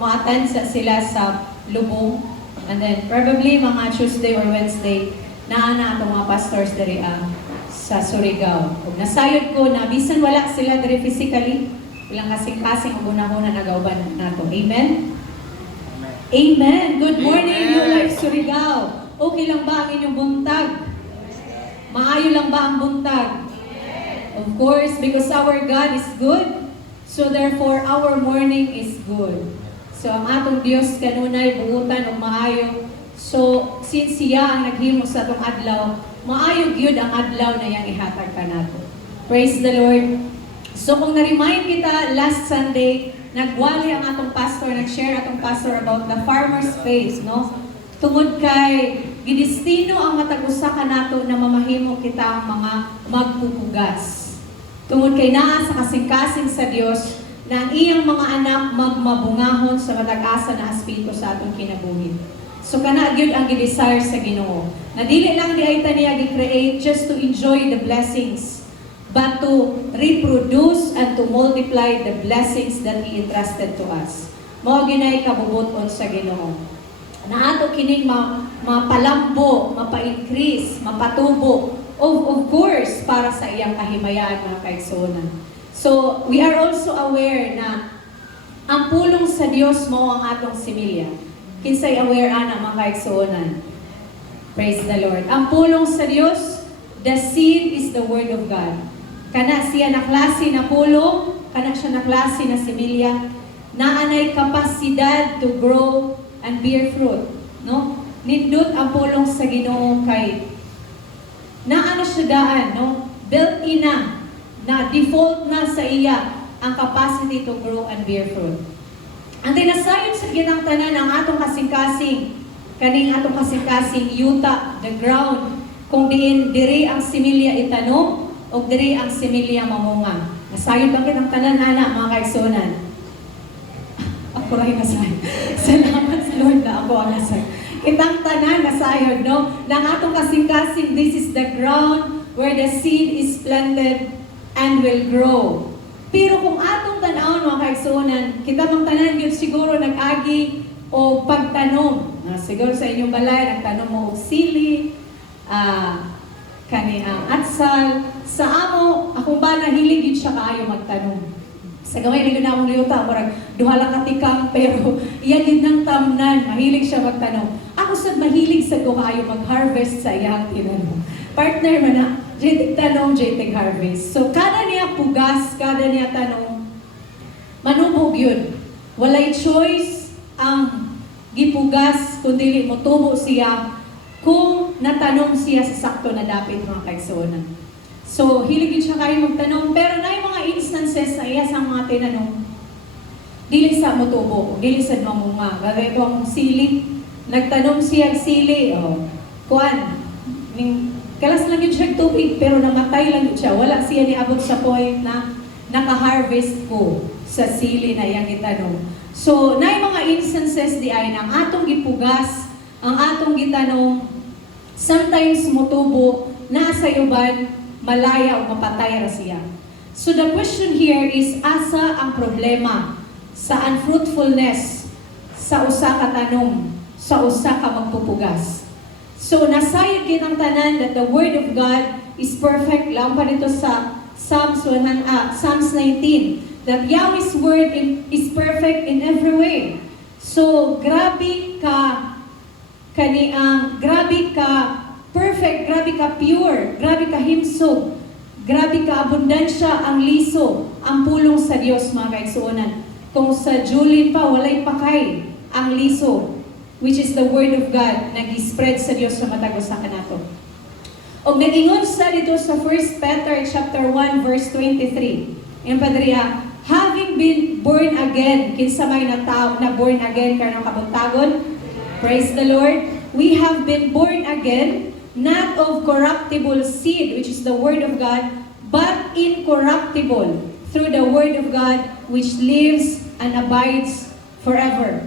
ma-attend sila sa lubong. And then, probably mga Tuesday or Wednesday, naana atong mga pastors dari sa Surigao. Kung nasayod ko na, bisan wala sila dari physically, ilang kasing-kasing ang una-una nagauban nato. Amen? Amen! Good morning, New Life Surigao! Okay lang ba ang inyong buntag? Maayo lang ba ang buntag? Of course, because our God is good, so therefore our morning is good. So ang atong Dios kanunay buutan og maayo. So since siya ang naghimo sa atong adlaw, maayo gyud ang adlaw na yang ihatag kanato. Praise the Lord. So kung na-remind kita last Sunday, nagwali ang atong pastor, nag-share atong pastor about the farmer's faith, no? Tungod kay gidestino ang matag usa kanato na mamahimo kita ang mga magpupugas. Tungod kay naa sa kasing-kasing sa Dios na ang iyang mga anak magmabungahon sa matag-asa na aspito sa atong kinabuhi. So kana gyud ang gi-desire sa Ginoo. Na dili lang di ay taniya gi-create just to enjoy the blessings, but to reproduce and to multiply the blessings that He entrusted to us. Mao ginay kabubuton sa Ginoo. Na ato kining mapalambo, mapa-increase, mapatubo, of course para sa iyang kahimayaan mga kaigsuonan. So, we are also aware na ang pulong sa Dios mo ang atong similya. Kinsay aware ana mga kaigsuonan. Praise the Lord. Ang pulong sa Dios, the seed is the word of God. Kana siya na klase na pulong, kana siya na klase na similya, naanay kapasidad to grow and bear fruit. No? Nindot ang pulong sa Ginoo kay naano siya daan, no? Built-in na default na sa iya ang capacity to grow and bear fruit. Ang tinasayod sa ginang tanan ang atong kasing-kasing, kaning atong kasing-kasing yuta, the ground, kung diri ang similya itanom, o diri ang similya mamunga. Nasayod ang ginang tanan, ana, mga kaigsuonan. Ako rin nasayod. Salamat sa Lord na ako ang nasayod. Kitang tanan nasayod, no? Nang atong kasing-kasing, this is the ground where the seed is planted and will grow. Pero kung atong tanawon mga kaigsuonan, kita mang tanan yun siguro nag-agi o pagtanom. Siguro sa inyong balay, nagtanom mo og sili, atsal. Sa amo, akong bala, hilig yun siya kaayo magtanom. Sa gamay na yun na akong liyota, murag duha lang katikang, pero iyan yun ng tamnan, mahilig siya magtanom. Ako sad mahilig sa ko kaayo mag-harvest sa iyang tinanom. Partner man na, jetig tanong, jetig harvest. So, kada niya pugas, kada niya tanong, manubog yun. Walay choice ang gipugas, kundi mo tubo siya kung natanong siya sa sakto na dapit mga kaigsuonan. So, hilig yun siya kayo magtanong, pero na yung mga instances na iya sa mga tinanong, dili sa mo tubo, dili sa mamunga. Gagay ko ang sili, nagtanong siya sili, kuan, kalas lang yun siya tubig, pero namatay lang yun siya. Wala siya niabot sa point na naka-harvest ko sa sili na iyang itanong. So, na yung mga instances di ay ng atong gipugas, ang atong gitanong, sometimes mutubo, nasa yuban, malaya o mapatay ra siya. So, the question here is, asa ang problema sa unfruitfulness sa usa ka tanong, sa usa ka magpupugas? So, nasayod kitang tanan that the Word of God is perfect. Lang pa dito sa Psalms 19, that Yahweh's Word is perfect in every way. So, grabe ka perfect, grabe ka pure, grabe ka himsog, grabe ka abundansya ang liso, ang pulong sa Dios mga kaigsuonan. Kung sa Julie pa, walay pakay ang liso, which is the Word of God, nag-spread sa Diyos sa matagos sa kanato. O nag-ingon sa dito sa 1 Peter chapter 1 verse 23. Yung padriya, having been born again, kinsa may na tao na born again karang kabuntagon, praise the Lord, we have been born again, not of corruptible seed, which is the Word of God, but incorruptible, through the Word of God, which lives and abides forever.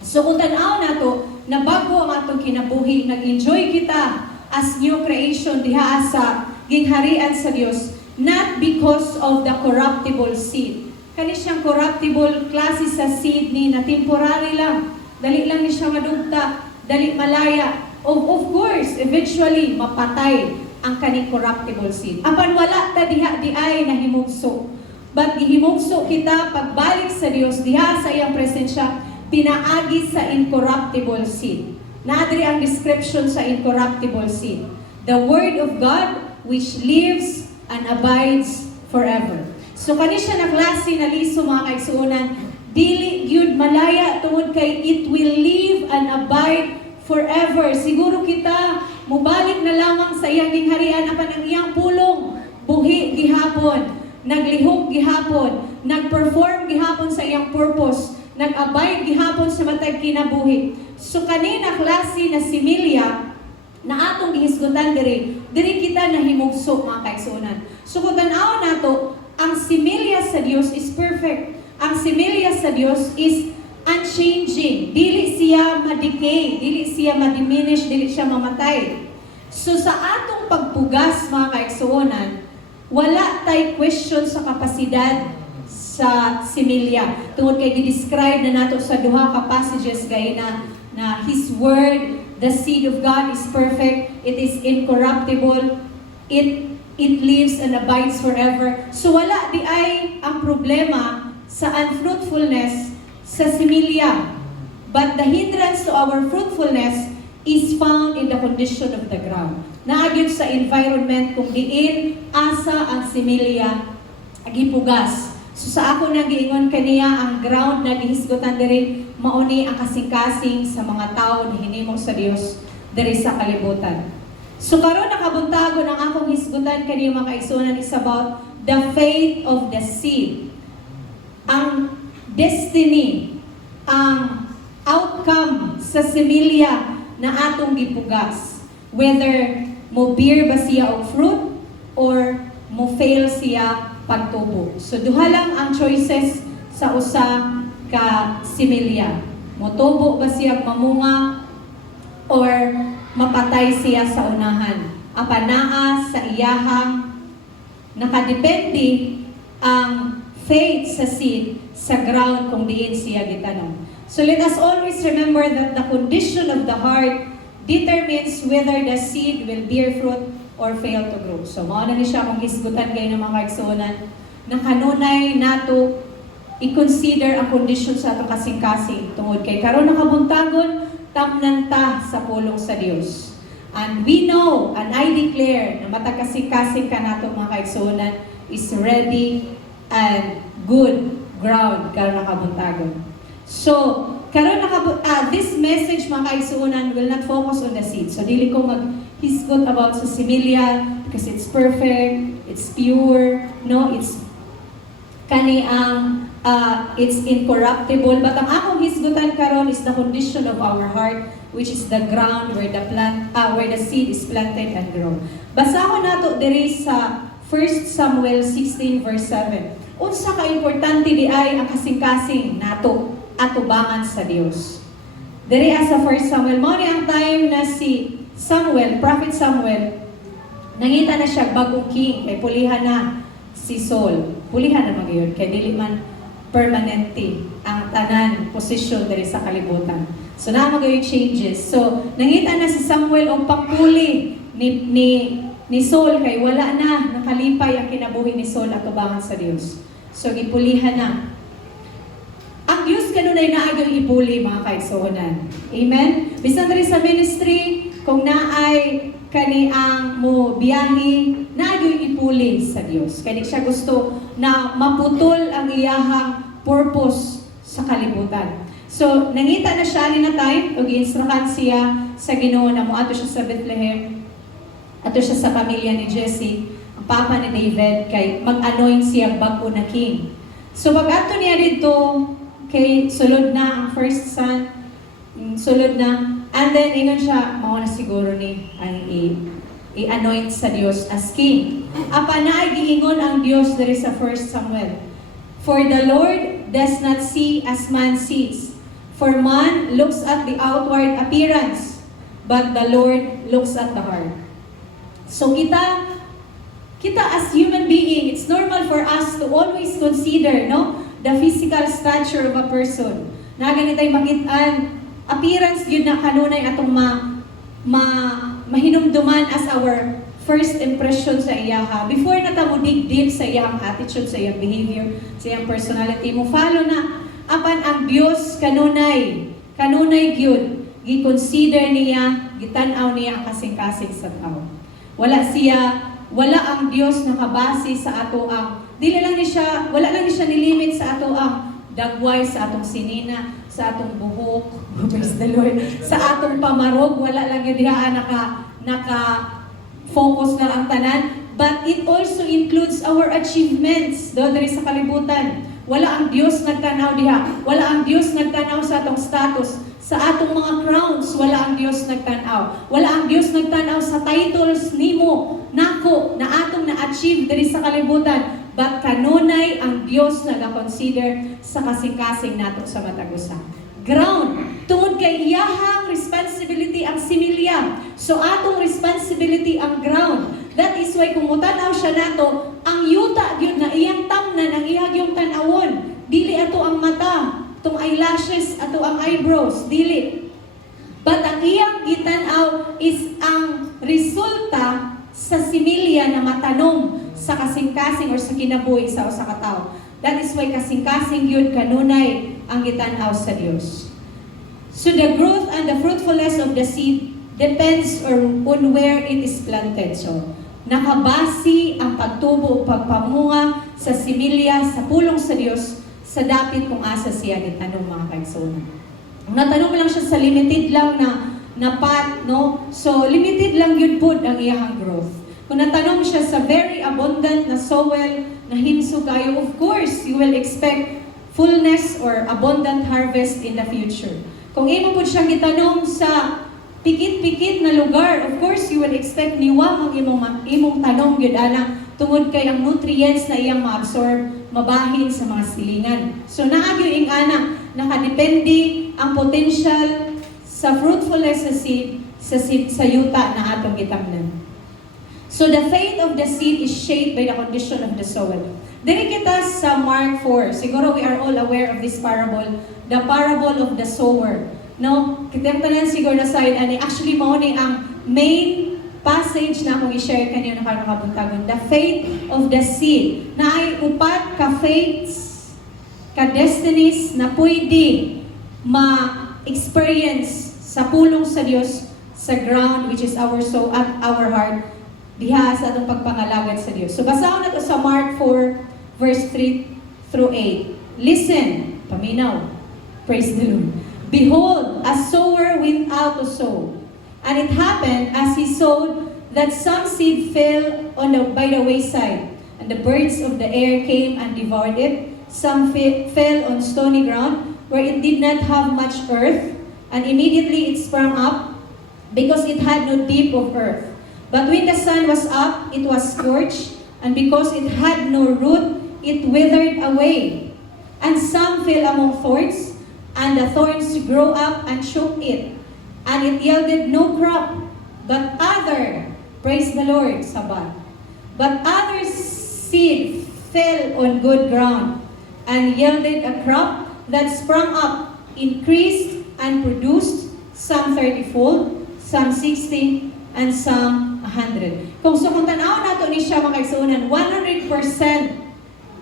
So kung tanaw nato na bago ang atong kinabuhi, nag-enjoy kita as new creation diha sa gingharian sa Dios, not because of the corruptible seed, kani siyang corruptible klase sa seed ni na temporary lang. Dali lang ni siya madugta, dali malaya. Of course, eventually mapatay ang kaning corruptible seed. Apan wala ta diha di ay nahimugso. But gihimugso kita pagbalik sa Dios diha sa iyang presensya, pinaagi sa incorruptible seed. Naadri ang description sa incorruptible seed. The word of God which lives and abides forever. So kani siya na klase na liso mga kaigsuonan, dili gyud malaya tungod kay it will live and abide forever. Siguro kita mubalik na lamang sa iyang gingharian apan ang iyang pulong buhi gihapon, naglihok gihapon, nagperform gihapon sa iyang purpose, nag-abide gihapon sa matag kinabuhi. So kanina klase na similya na atong gihisgutan diri kita nahimugso mga kaigsuonan. So kung tan-aw nato, ang similya sa Dios is perfect. Ang similya sa Dios is unchanging. Dili siya ma-decay, dili siya ma-diminish, dili siya mamatay. So sa atong pagpugas mga kaigsuonan, wala tay question sa kapasidad sa similya. Tungod kay gi-describe na nato sa duha ka passages gay na His Word, the seed of God is perfect, it is incorruptible, it lives and abides forever. So wala di ay ang problema sa unfruitfulness sa similya. But the hindrance to our fruitfulness is found in the condition of the ground. Naagyon sa environment kung diin asa ang similya gipugas. So sa ako nang giingon kaniya ang ground na gihisgutan diri mauni ang kasing-kasing sa mga tao ni hinimong sa Dios diri sa kalibutan. So karon nakabuntagon ang akong hisgutan kaniya mga kaigsuonan is about the faith of the seed. Ang destiny, ang outcome sa similya na atong gipugas. Whether mo bear ba siya og fruit or mo fail siya pagtubo. So duha lang ang choices sa usa ka similya. Motubo ba siya mamunga or mapatay siya sa unahan. Apanaa sa iyahang nakadepende ang faith sa seed sa ground kung diin siya gitanong. So let us always remember that the condition of the heart determines whether the seed will bear fruit or fail to grow. So mao na ni siya kung hisgutan kayo ng mga kaigsuonan na kanunay nato i-consider ang condition sa ato kasing-kasing tungod kay karon nakabuntagon tamnan ta sa pulong sa Dios. And we know and I declare na matag kasing-kasing ka nato mga kaigsuonan is ready and good ground karon nakabuntagon. So karon this message mga kaigsuonan will not focus on the seed. So dili ko maghisgot about sa similya because it's perfect, it's pure, no, it's kani ang it's incorruptible, but ang akong hisgutan karon is the condition of our heart, which is the ground where the seed is planted and grown. Basahon nato diri sa 1 Samuel 16 verse 7. Unsa ka importante di ay ang kasing-kasing nato atubangan sa Dios. Diri sa 1 Samuel mo ni ang time na si Samuel, Prophet Samuel, nangita na siya bagong king, kay pulihan na si Saul. Pulihan na magyud kay dili man permanente ang tanan posisyon diri sa kalibutan. So na magayon changes. So nangita na si Samuel og pagpuli ni Saul kay wala na nakalipay ang kinabuhi ni Saul atubangan sa Dios. So gipulihan na. Ang Dios kanunay naagay ipuli mga kaigsuonan. Amen. Bisan diri sa ministry kung naay kani ang mo biyahe naagay ipuli sa Dios. Kani siya gusto na maputol ang iyahang purpose sa kalibutan. So nangita na siya ni na time ug giinstrukan siya sa Ginoo na moadto siya sa Bethlehem. Ato siya sa pamilya ni Jesse, ang papa ni David, kay mag-anoint siya bago na king. So pag-ato niya dito, kay sulod na ang first son, sulod na, and then ingon siya, mao na siguro ni ang i-anoint sa Dios as king. Apa na ay giingon ang Dios diri sa 1 Samuel. For the Lord does not see as man sees. For man looks at the outward appearance, but the Lord looks at the heart. So kita as human being, it's normal for us to always consider, no? the physical stature of a person. Na ganitay makitaan, appearance yun na kanunay atong mahinumduman as our first impression sa iyaha. Before na ta mo dig sa iyang attitude, sa iyang behavior, sa iyang personality, mo follow na apan ang Dios kanunay gyud gi-consider niya, gitan-aw niya ang kasing-kasing sa tao. Wala ang Dios nakabase sa ato ang wala lang ni siya nilimit sa ato ang dagway, sa atong sinina, sa atong buhok, praise the Lord, sa atong pamarog, wala lang yun diha naka-focus na ang tanan, but it also includes our achievements, diri sa kalibutan. Wala ang Dios nagtanaw diha, wala ang Dios nagtanaw sa atong status, sa atong mga crowns, wala ang Dios nagtanaw. Wala ang Dios nagtanaw sa titles nimo, nako, na atong na-achieve diri sa kalibutan. But kanunay ang Dios nag-consider sa kasing-kasing nato sa matagusa. Ground, tungod kay iyahang responsibility ang similya. So atong responsibility ang ground. That is why kung mutanaw siya nato, ang yuta gyud na iyang tamnan, ang iyang yung tanawon. Dili ato ang mata, itong eyelashes, ato ang eyebrows, dili. But ang iyang gitanaw is ang resulta sa similya na matanom sa kasing-kasing or sa kinabuhi sa usa ka tawo. That is why kasing-kasing yun kanunay ang gitanaw sa Dios. So the growth and the fruitfulness of the seed depends on where it is planted. So nakabasi ang pagtubo o pagpamunga sa similya, sa pulong sa Dios, sa dapit kung asa siya gitanong mga kaigsunan. Natanong lang siya sa limited lang na pot, no? So limited lang yun po ang iyang growth. Kung natanong siya sa very abundant na soil, na himsog kayo, of course, you will expect fullness or abundant harvest in the future. Kung imo po siyang gitanong sa pikit-pikit na lugar, of course, you will expect niwang ang imong tanong yun, ana, tungod kay ang nutrients na iyang ma-absorb, mabahin sa mga silingan. So naagyo ing ana, nakadepende ang potential sa fruitfulness sa yuta na atong gitamnan. So the faith of the seed is shaped by the condition of the soil. Diri kita sa Mark 4. Siguro we are all aware of this parable, the parable of the sower. No, kitang tanan siguro na side ani actually mao ni ang main passage na akong i-share kanyo na karong kabuntagon. The faith of the seed. Na ay upat ka faiths, ka destinies na pwede ma-experience sa pulong sa Dios sa ground which is our soul at our heart diha sa atong pagpangalagad sa Dios. So basahon nato sa Mark 4 verse 3 through 8. Listen, paminaw. Praise the Lord. Behold, a sower went out to sow. And it happened as he sowed that some seed fell by the wayside, and the birds of the air came and devoured it. Some fell on stony ground, where it did not have much earth, and immediately it sprang up, because it had no deep of earth. But when the sun was up, it was scorched, and because it had no root, it withered away. And some fell among thorns, and the thorns grew up and choked it, and it yielded no crop. But other, praise the Lord, Sabbath. But other seed fell on good ground, and yielded a crop that sprung up, increased, and produced, some 30-fold, some 60, and some 100. Kung tanaw nato ni siya mga kaigsuonan, 100%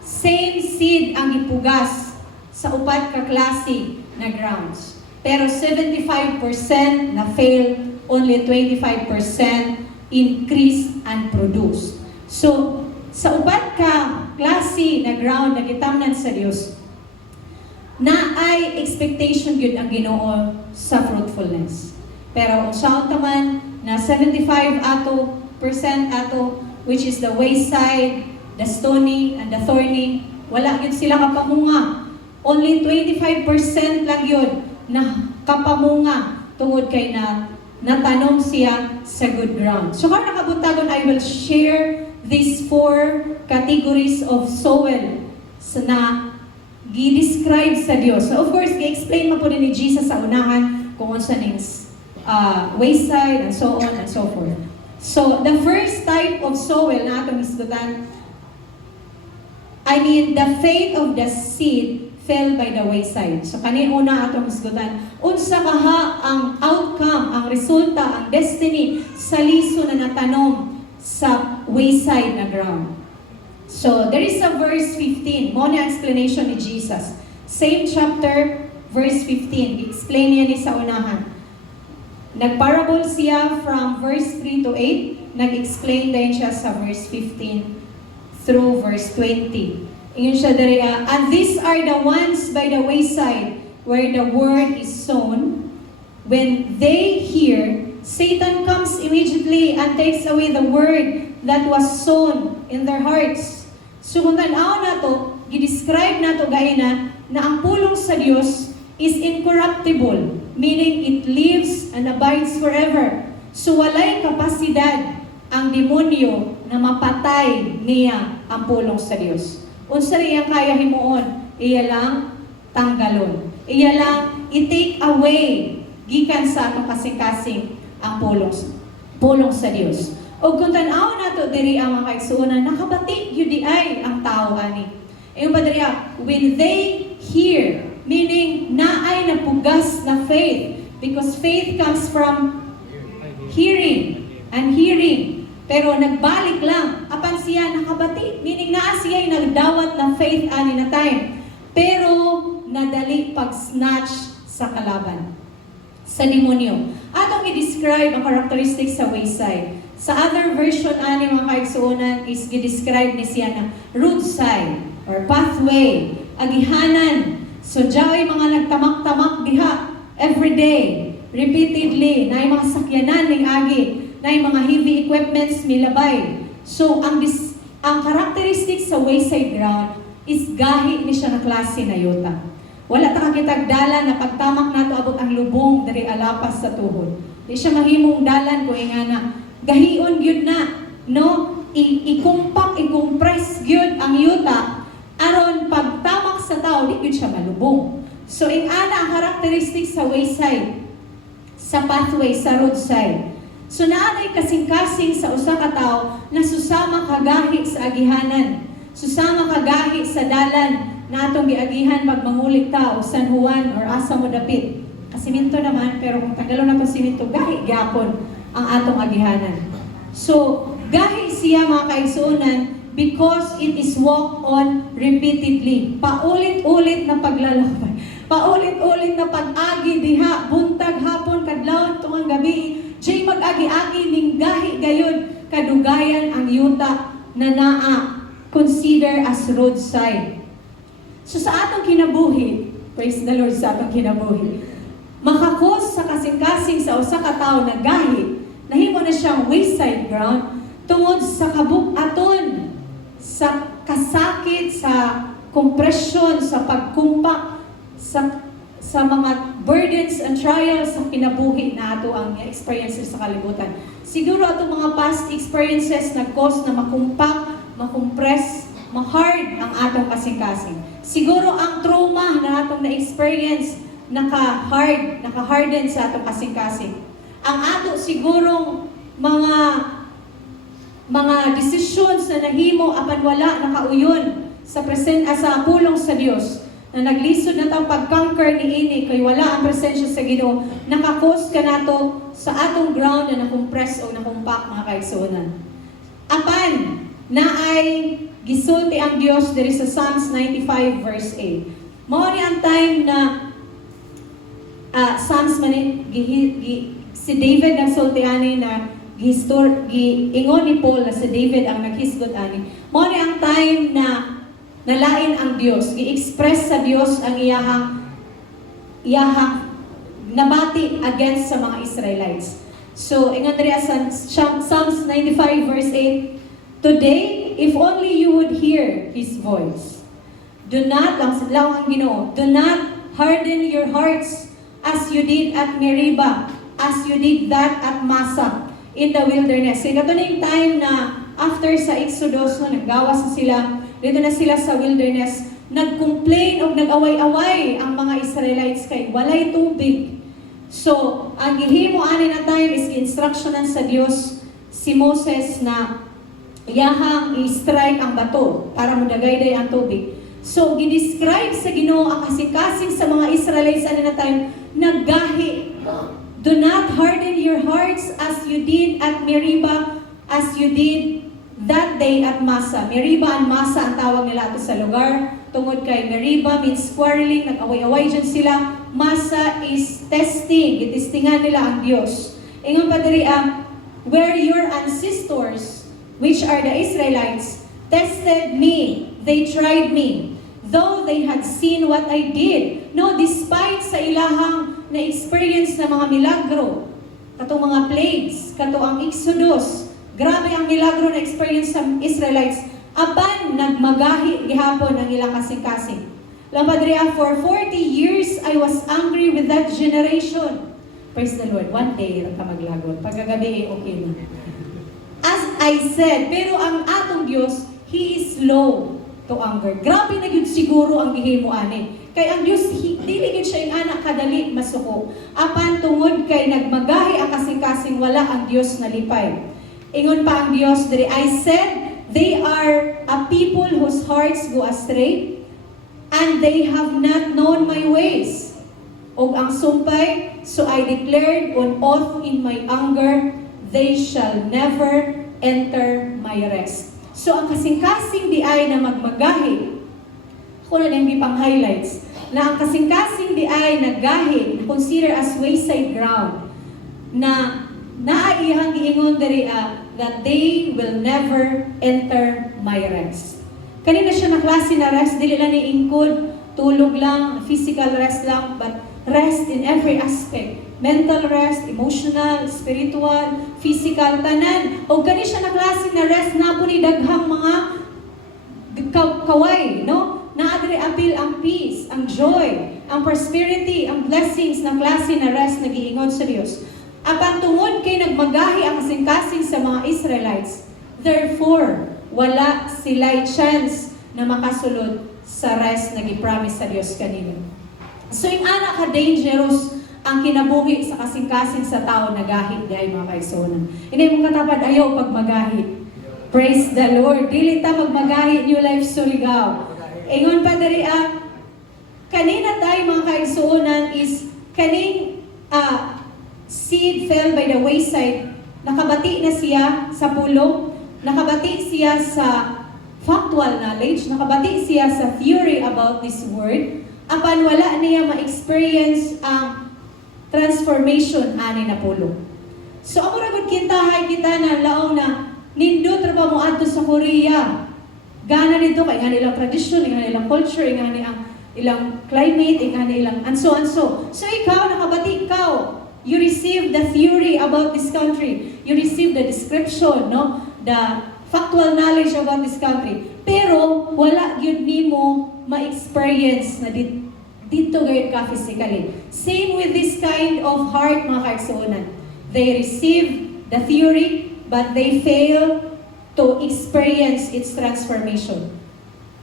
same seed ang ipugas sa upat ka klase na grounds. Pero 75% na fail, only 25% increase and produce. So, sa upat ka klase na ground na gitamnan sa Dios, na ay expectation yun ang Ginoo sa fruitfulness. Pero kung saan taman na 75% ato, which is the wayside, the stony, and the thorny, wala yun sila kapamunga. Only 25% lang yun na kapamunga tungod kay na natanom siya sa good ground. So kung nakabuntagon, I will share these 4 categories of soil na gi-describe sa Dios. So of course, i-explain mo po ni Jesus sa unahan kung ano sa wayside and so on and so forth. So the first type of soil na atong isdutan the faith of the seed fell by the wayside. So kani una atong hisgutan, unsa kaha ang outcome, ang resulta, ang destiny sa liso na natanom sa wayside na ground. So there is a verse 15, mo na explanation ni Jesus. Same chapter, verse 15. Explain niya ni sa unahan. Nagparable siya from verse 3 to 8. Nag-explain din siya sa verse 15 through verse 20. Ingon siya diri, and these are the ones by the wayside where the word is sown. When they hear, Satan comes immediately and takes away the word that was sown in their hearts. So kung tanaw na to, gidescribe na to gaina na ang pulong sa Dios is incorruptible, meaning it lives and abides forever. So walay kapasidad ang demonyo na mapatay niya ang pulong sa Dios. Unsa iyang kaya himuon, iya lang tanggalon. Iya lang i-take away gikan sa atong kasing-kasing ang pulong sa Dios. O kung tanaw nato diri ang mga kaigsuonan, nakabati gyud di ay ang tao ani. Ingon pa diri, when they hear, meaning naay napugas na faith, because faith comes from hearing and hearing. Pero nagbalik lang, apan siya nakabati, meaning naa siya ay nagdawat na faith ani na time. Pero nadali pag-snatch sa kalaban, sa demonyo. Atong i-describe ang characteristics sa wayside. Sa other version ani mga kaigsuonan is i-describe ni siya na roadside or pathway, agihanan. So diay mga nagtamak-tamak diha everyday, repeatedly, na mga sakyanan ning agi, na mga heavy equipments milabay. So ang characteristics sa wayside ground is gahi ni siya na klase na yuta. Wala ta kakitag dalan na pagtamak nato abot ang lubong diri alapas sa tuhod. Di siya mahimong dalan ko ingana. Gahion gyud na, no? I-compress gyud ang yuta aron pagtamak sa tao di gyud siya malubong. So ingana ang characteristics sa wayside, sa pathway, sa roadside. So naanay kasing-kasing sa usa ka tawo na susama kagahi sa agihanan, susama kagahi sa dalan na atong giagihan pag mangulik ta o San Juan or asa mo dapit. Kasiminto naman, pero kung tagalon na itong siminto, gahi gyapon ang atong agihanan. So gahi siya mga kaigsuonan because it is walked on repeatedly. Paulit-ulit na paglalakbay. Paulit-ulit na pag-agi diha, buntag, hapon, kadlawon, tungang gabi. Diyay mag-agi-agi ning gahi gayon kadugayan ang yuta na naa consider as roadside. So sa atong kinabuhi, praise the Lord sa atong kinabuhi, makakos sa kasing-kasing sa usa ka tawo na gahi, nahimo na siyang wayside ground tungod sa kabuk-aton, sa kasakit, sa compression, sa pagkumpak, sa mga burdens and trials sa kinabuhi na ato ang experiences sa kalibutan. Siguro atong mga past experiences nag-cause na makumpak, makompress, ma-hard ang atong kasing-kasing. Siguro ang trauma na atong na-experience naka-harden sa atong kasing-kasing. Ang ato sigurong mga decisions na nahimo apan wala nakauyon sa sa pulong sa Dios, na naglisod na tang pag-conquer ni ini kay wala ang presensya sa Ginoo, nakakos ka nato sa atong ground na nakompress o nakumpak mga kaigsuonan. Apan naay gisulti ang Dios diri sa Psalms 95 verse 8. Mao ni ang time na Psalms si David nagsulti ani na giingon ni Paul na si David ang naghisgot ani. Mao ni ang time na nalain ang Dios, gi-express sa Dios ang iyahang nabati against sa mga Israelites. So ingon diri sa Psalms 95 verse 8, today, if only you would hear His voice. Do not, ang Ginoo, do not harden your hearts as you did at Meribah, as you did that at Massa in the wilderness. So, ito na yung time na after sa Exodus, no, naggawas na sila, dito na sila sa wilderness, nag-complain o nag-away-away ang mga Israelites kay walay tubig. So, ang gihimo ani na time is instructionan sa Dios si Moses na iyahang i-strike ang bato para mudagayday ang tubig. So, gidescribe sa Ginoo ang kasing-kasing sa mga Israelites na time, naggahi. Do not harden your hearts as you did at Meribah, as you did that day at Massa. Meribah and Massa ang tawag nila ito sa lugar. Tungod kay Meribah means quarreling, nag-away-away dyan sila. Massa is testing, gitistingan nila ang Diyos. Ingon pa diri where your ancestors, which are the Israelites, tested me, they tried me, though they had seen what I did. No, despite sa ilahang na-experience na mga milagro, katong mga plagues, katong ang Exodus, grabe ang milagro na experience sa Israelites, apan nagmagahi gihapon ang ilang kasing-kasing. Lampadria, for 40 years I was angry with that generation. Praise the Lord. One day, ka maglagot. Pagkagabi, okay na. As I said, pero ang atong Diyos, He is slow to anger. Grabe na yun siguro ang gihimo ani. Kay ang Diyos, dili gid siya yung anak kadali masuko. Apan tungod kay nagmagahi ang kasing-kasing, wala ang Diyos nalipay. Ingon pa ang Diyos diri, I said, they are a people whose hearts go astray, and they have not known my ways. Og ang sumpay, so I declared on oath in my anger, they shall never enter my rest. So ang kasing-kasing di ay na magmagahi, ako na lang pang highlights, na ang kasing-kasing di ay naggahi, consider as wayside ground, na naaihang giingon diri that they will never enter my rest. Kanina siya na klase na rest, dili lang ni ingkod, tulog lang, physical rest lang, but rest in every aspect. Mental rest, emotional, spiritual, physical, tanan. O kani siya na klase na rest na po ni daghang mga kaway, no? Naadre apil ang peace, ang joy, ang prosperity, ang blessings na klase na rest na giingon sa Dios. Apan tungod kay nagmagahi ang kasing-kasing sa mga Israelites, therefore, wala sila'y chance na makasulod sa rest na gipromise sa Dios kanila. So yung anak ka-dangerous ang kinabuhi sa kasing-kasing sa tao na gahi di ay mga kaisonan. Hindi mo katapad ayaw pag magahi. Praise the Lord. Dili ta magmagahi, New Life Surigao. Ingon pa diri kanina tayo mga kaisonan is kaning seed fell by the wayside. Nakabati na siya sa pulong, nakabati siya sa factual knowledge, nakabati siya sa theory about this word. Apan wala niya ma-experience ang transformation ani na pulong. So amo ra gud kintahay kita na laong na nindot ra ba mo adto sa Korea. Gana dito kay nga nilang tradition, nga nilang culture, nga ilang climate, nga nilang and so. So ikaw nakabati ikaw. You receive the theory about this country. You receive the description, no? The factual knowledge about this country. Pero wala gyud nimo ma-experience na dito gayud ka physically. Same with this kind of heart, mga kaigsuonan. They receive the theory, but they fail to experience its transformation.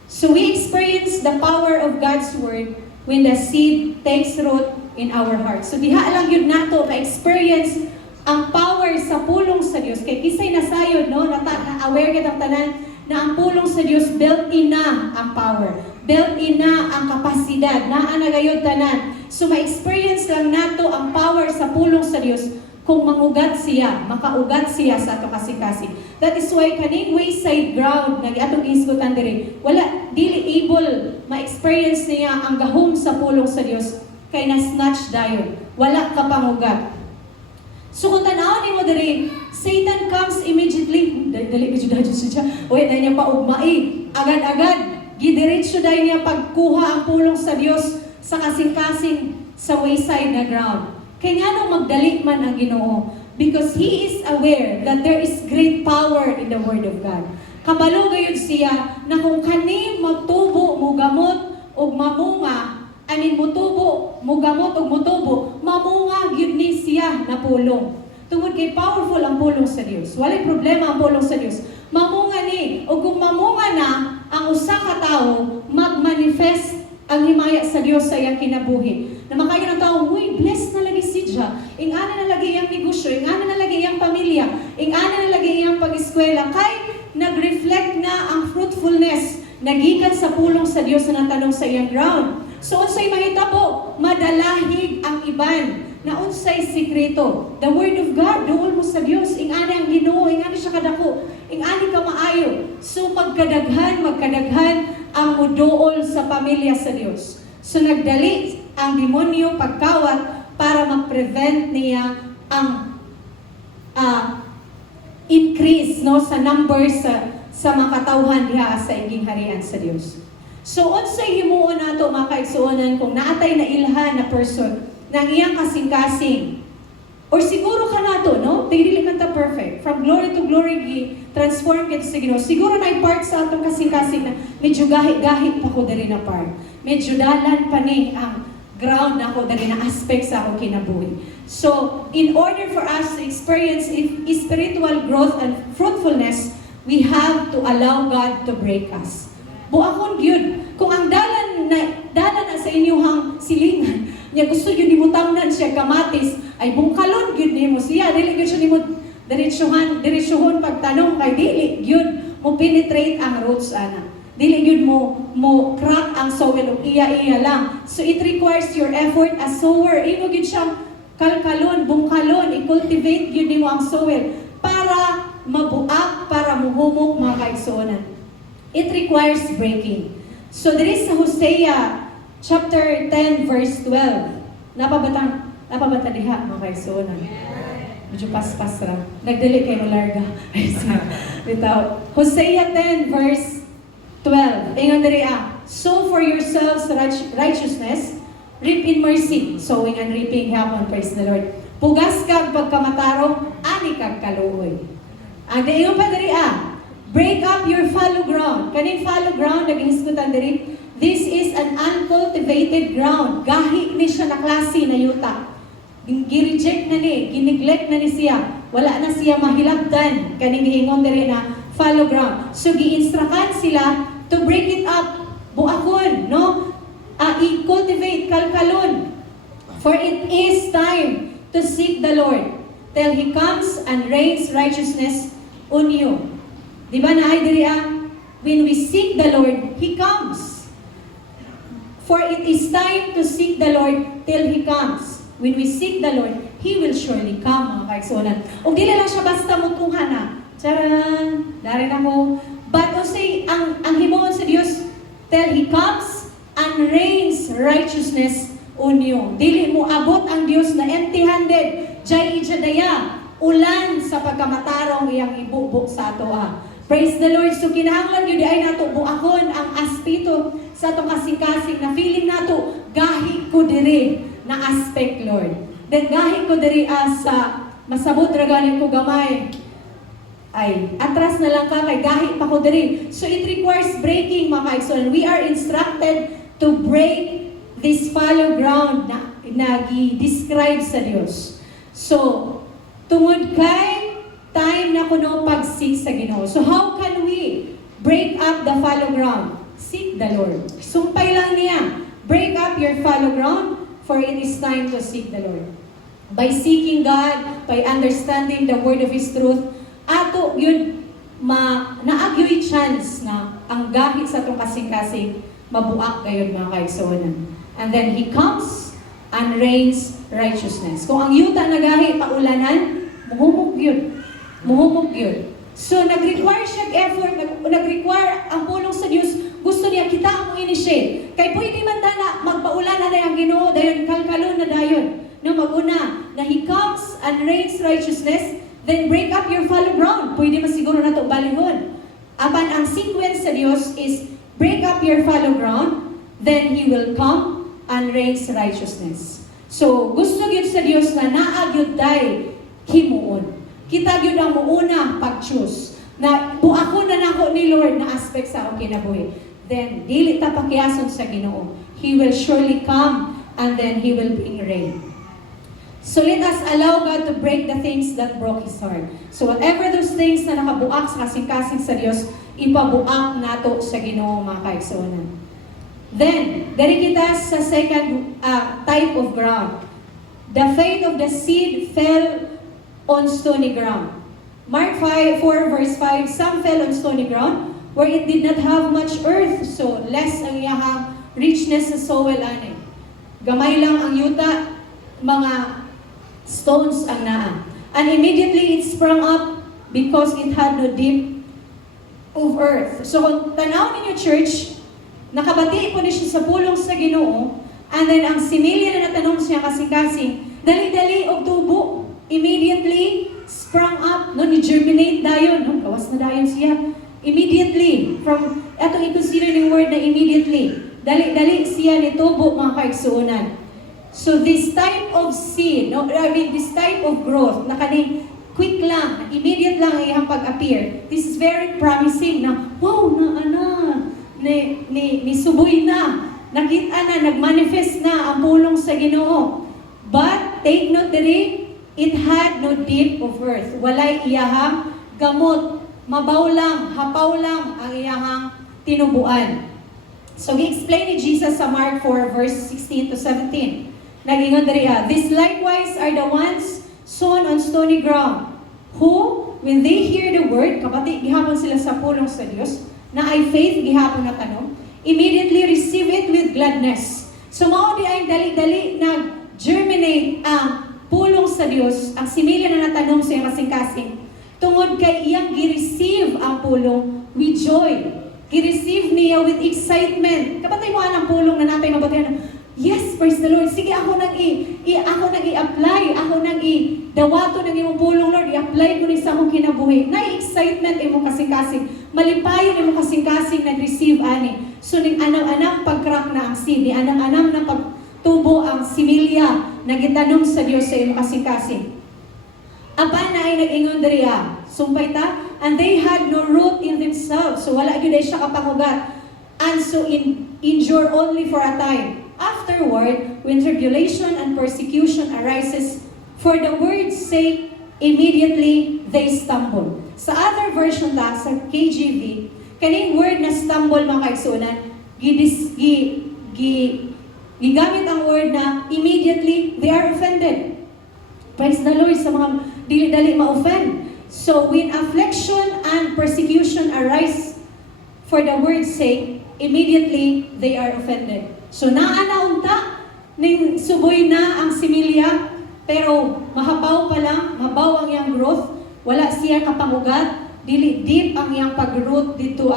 So we experience the power of God's Word when the seed takes root in our hearts. So diha lang yun nato na-experience ang power sa pulong sa Dios. Kay kisay nasayod, no? Na-aware kita tanan na ang pulong sa Dios built-in na ang power. Built-in na ang kapasidad. Naanagayod tanan. So ma-experience lang nato ang power sa pulong sa Dios kung mangugat siya, makaugat siya sa ato kasing-kasing. That is why kaning wayside ground na atong isgutan diri, wala dili able ma-experience niya ang gahom sa pulong sa Dios kay na-snatch dayon. Wala ka pangugat. So kung tanawin mo diri, Satan comes immediately. Dali ka siya. Wait, dahil niya paugmai. Agad-agad. Gidiretso dahil niya pagkuha ang pulong sa Dios sa kasing-kasing sa wayside na ground. Kaya nga nung magdali man ang Ginoo, because He is aware that there is great power in the Word of God. Kabalo gayud siya na kung kani magtubo, mugamot, o mamunga, mutubo, mugamot, o mutubo, mamunga gyud ni siya na pulong. Tungod kay powerful ang pulong sa Dios. Walay problema ang pulong sa Dios. Mamunga ni, o kung mamunga na, ang usa ka tawo, mag-manifest ang himaya sa Dios sa iyang kinabuhi. Na makayo ng tao, uy, blessed na lagi si Diya. Ingana na lagi iyang negosyo, ingana na lagi iyang pamilya, ingana na lagi iyang pag-eskwela. Kay nagikan sa pulong sa Dios na natanong sa iyang ground. So unsay mahitabo, madalahig ang iban na unsay sikreto. The word of God, duol mo sa Dios, ingani ang Ginoo, ingani siya kadako, ingani ka maayo. So magkadaghan ang muduol sa pamilya sa Dios. So nagdali ang demonyo pagkawat para mag-prevent niya ang increase no sa numbers sa mga katawhan diha sa iging harian sa Dios. So unsay himuon nato mga kaigsuonan kung naatay na ilhan na person na iyang kasing-kasing or siguro ka nato no dili man ta perfect from glory to glory transform kita sa Ginoo. Siguro na part sa atong kasing-kasing na medyo gahi-gahi pa ko diri na part, medyo dalan pa ni ang ground na ako dali na aspect sa akong kinabuhi. So, in order for us to experience spiritual growth and fruitfulness, we have to allow God to break us. Buakon gyud, kung ang dalan na sa inyong silingan, niya gusto gyud nimutangnan siya kamatis, ay bungkalon gyud nimo siya, dili gyud siya nimo diretsuhon pagtanong kay dili gyud mo penetrate ang roots ana. Dili gyud mo crack ang soil og iya lang. So it requires your effort as sower. Imo gyud siyang kalkalon, bungkalon, i-cultivate gyud nimo ang soil para mabuak, para muhumok mga kaigsuonan. It requires breaking. So there is sa Hosea chapter 10 verse 12. Napabata diha mga kaigsuonan. Medyo paspas ra. Nagdali kay mo larga. Without Hosea 10 verse 12. Ingon diri sow for yourselves righteousness, reap in mercy. Sowing and reaping hapon, praise the Lord. Pugas kag pagkamatarong, ani kag kaluoy. Ang dayon pa diri break up your fallow ground. Kaning fallow ground naging hisgutan diri. This is an uncultivated ground. Gahi ni siya na klase na yuta. Gi-reject na ni, gineglect na ni siya. Wala na siya mahilabtan. Kaning giingon diri na fallow ground. So gi-instrukan sila to break it up. Buakon, no? I-cultivate, kalkalon. For it is time to seek the Lord till He comes and reigns righteousness on you. Di ba na ay diri when we seek the Lord, He comes. For it is time to seek the Lord till He comes. When we seek the Lord, He will surely come, mga kaigsuonan. O dili lang siya basta mutunghan na. Charan! Darin ako. But say, ang himuon sa Dios, till He comes and reigns righteousness on you. Dili mo abot ang Dios na empty-handed. Jay ijadaya. Ulan sa pagkamatarong iyang ibubo sa ato Praise the Lord. So kinahanglan yun ay nato buakon ang aspito sa atong kasing-kasing na feeling nato gahi ko diri na aspect, Lord. Then gahi ko diri sa masabot ra ganin ko gamay. Ay, atras na lang ka kay gahi pa ko diri. So it requires breaking, mga kaigsoon. We are instructed to break this fallow ground na gi-describe sa Dios. So, tungod kay time na kuno pagsik sa Ginoo. So how can we break up the fallow ground? Seek the Lord. Sumpay lang niya. Break up your fallow ground, for it is time to seek the Lord. By seeking God, by understanding the word of His truth, ato yun naagyoy chance na ang gahit sa itong kasing-kasing mabuak kayo mga kaigsuonan. And then He comes and reigns righteousness. Kung ang yuta na gahit paulanan, muhumog yun. Muhumog yun. So, nag-require siya effort, nag-require ang pulong sa Diyos. Gusto niya kita ang initiate. Kaya pwede man na magpaulan na ang Ginoo, dayon kalkalon na dayon. No, maguna, na He comes and reigns righteousness, then break up your fallow ground. Pwede man siguro na ito balihon. Apan ang sequence sa Diyos is, break up your fallow ground, then He will come and reigns righteousness. So, gusto yun sa Diyos na naagyod tayo himuon. Kita yun ang muuna pag-choose. Na buako na nako ni Lord na aspect sa akong kinabuhi. Then, dili ta pakiason sa Ginoo. He will surely come and then He will bring rain. So let us allow God to break the things that broke His heart. So whatever those things na nakabuak sa kasing-kasing sa Diyos, ipabuak nato sa Ginoo, mga kaigsuonan. Then, dari kita sa second type of ground. The faith of the seed fell on stony ground. Mark 4 verse 5, some fell on stony ground, where it did not have much earth, so less ang iyahang richness sa soil ani. Gamay lang ang yuta, mga stones ang naa. And immediately it sprung up because it had no deep of earth. So kung tanaw ninyo church, nakabati po ni siya sa pulong sa Ginoo, and then ang similya na natanong siya kasing-kasing, dali-dali og tubo, immediately sprung up, no, ni-germinate dayon, no, gawas na dayon siya. Immediately, from, atong i-consider yung word na immediately, dali-dali siya ni tubo, mga kaigsuunan. So this type of seed, no, this type of growth, na kaning quick lang, immediate lang ang iyang pag-appear, this is very promising na, wow, ni suboy na, nakita na, nagmanifest na ang pulong sa Ginoo. But, take note diri, it had no deep of earth. Walay iyahang gamot, mabaw lang, hapaw lang ang iyahang tinubuan. So, gi-explain ni Jesus sa Mark 4, verse 16 to 17. Nagingon diri, these likewise are the ones sown on stony ground, who, when they hear the word, kapati, gihapon sila sa pulong sa Dios, na ay faith, gihapon na tanong, immediately receive it with gladness. So, mao di ay dali-dali nag-germinate ang pulong sa Dios, ang similya na natanong sa iyang kasing-kasing, tungod kay iyang gi-receive ang pulong with joy. Gi-receive niya with excitement. Kapatay mo ang pulong na natin mabatihan, yes, praise the Lord. Sige, ako nang i-apply, ako nang i-dawato ng iyong pulong, Lord. I-apply ko rin sa akong kinabuhi. Na-excitement imo kasing-kasing. Malipayon imo kasing-kasing nag-receive ani. So, ning anam-anam pag-crack na ang seed, ni anam-anam na pagtubo ang similya na gitanong sa Dios sa imo kasing-kasing. Apan na ay nag-ingon diriya, sumpay ta, and they had no root in themselves. So wala gyud siya kapangugat. And so endure only for a time. Afterward, when tribulation and persecution arises for the word's sake, immediately they stumble. Sa other version ta, sa KJV, kaning word na stumble mga kaigsuonan, gigamit ang word na immediately they are offended. Praise the Lord sa mga dili-dali ma-offend. So when affliction and persecution arise for the word's sake, immediately they are offended. So naanaunta ning suboy na ang similya, pero mahabaw pa lang, mabaw ang iyang growth, wala siya kapangugat, dili deep ang iyang pag-root dito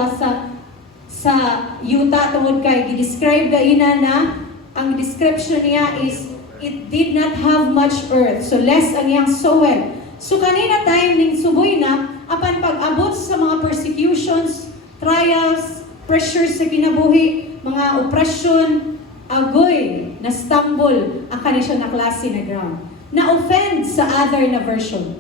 sa yuta tungod kay gi-describe gaina na ang description niya is it did not have much earth, so less ang iyang soil. So kanina time ning suboy na, apan pag-abot sa mga persecutions, trials, pressures sa kinabuhi, mga oppression, agoy, na stumble ang kanisyon na klase na ground. Na-offend sa other na version.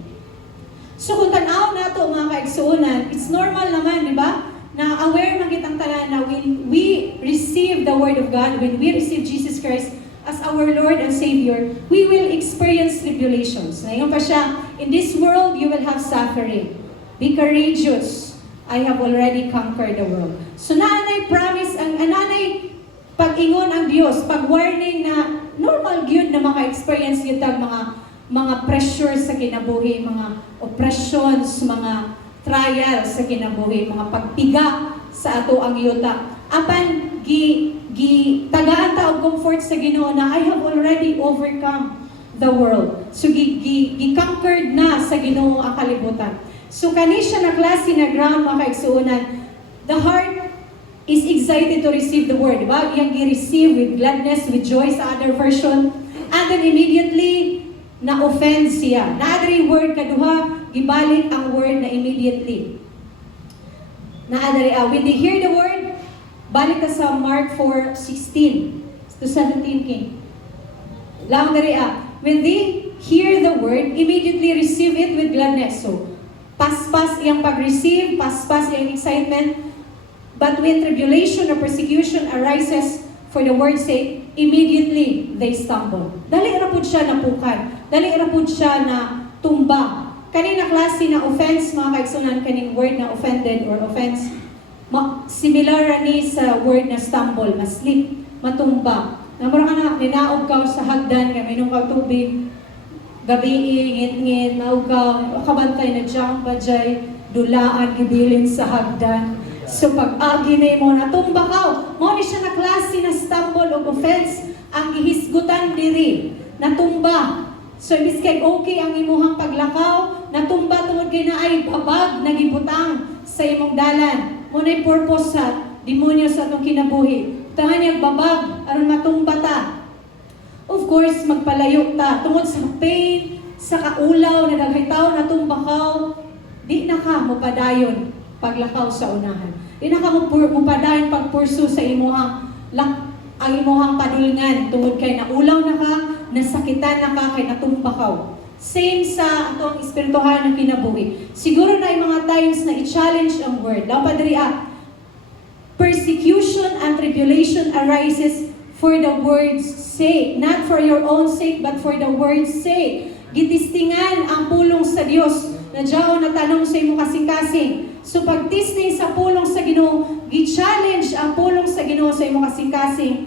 So kung tanaw na ito mga kaigsuunan, it's normal naman, di ba? Na aware magitang tanan na when we receive the Word of God, when we receive Jesus Christ as our Lord and Savior, we will experience tribulations. Ngayon pa siya, in this world, you will have suffering. Be courageous. I have already conquered the world. So naanay promise, ang ananay pag-ingon ang Diyos, pag-warning na normal yun na maka-experience yun tag mga pressures sa kinabuhi, mga oppressions, mga trials sa kinabuhi, mga pagpiga sa ato ang yuta. Apan, tagaan ta og comfort sa Ginoo na I have already overcome the world. So gi-conquered na sa Ginoo ang kalibutan. So kani siya na klase na ground mga kaigsuonan. The heart is excited to receive the word, diba? Yang gi-receive with gladness, with joy sa other version. And then immediately na-offend siya. Na-adari word kaduha, gibalik ang word na immediately. Na-adari, when they hear the word, balik ka sa Mark 4:16 to 17 king. Lang dari when they hear the word, immediately receive it with gladness. So, paspas iyang pag-receive, paspas iyang excitement. But when tribulation or persecution arises for the word's sake, immediately they stumble. Dali ra pud siya napukan. Dali ra pud siya na tumba. Kanina klase na offense, mga kaigsunan, kaning word na offended or offense, similar ni sa word na stumble, maslip, matumba. Namura ka na, ninaog ka sa hagdan, kaya minong ka tubig, gabi, ngit-ngit, naog ka, kabantay na jump pa dyan, dulaan, gibilin sa hagdan. So pag-agi na mo, natumba ka, mo ni siya na klase na stumble o offense, ang gihisgutan diri, natumba. So imbis kay okay ang imuhang paglakaw, natumba tungod kay na ay babag, nagibutang sa imong dalan. Muna'y purpose sa demonyo sa atong kinabuhi. Tahan niyang babag, aron matumba ta. Of course, magpalayo ta. Tungod sa pain, sa kaulaw, na naghitaw, natumba ka, di na ka mupadayon paglakaw sa unahan. Di na ka mupadayon pagpursu sa imuhang ang imuhang padulngan. Tungod kay naulaw na ka, nasakitan na ka, kay natumba ka. Same sa atong espirituhan ng kinabuhi. Siguro na yung mga times na i-challenge ang word. Dapat diri persecution and tribulation arises for the word's sake. Not for your own sake, but for the word's sake. Gitistingan ang pulong sa Dios na diyaw na tanong sa imo kasing-kasing. So pagtisting sa pulong sa Ginoo, gi-challenge ang pulong sa Ginoo sa imo kasing-kasing,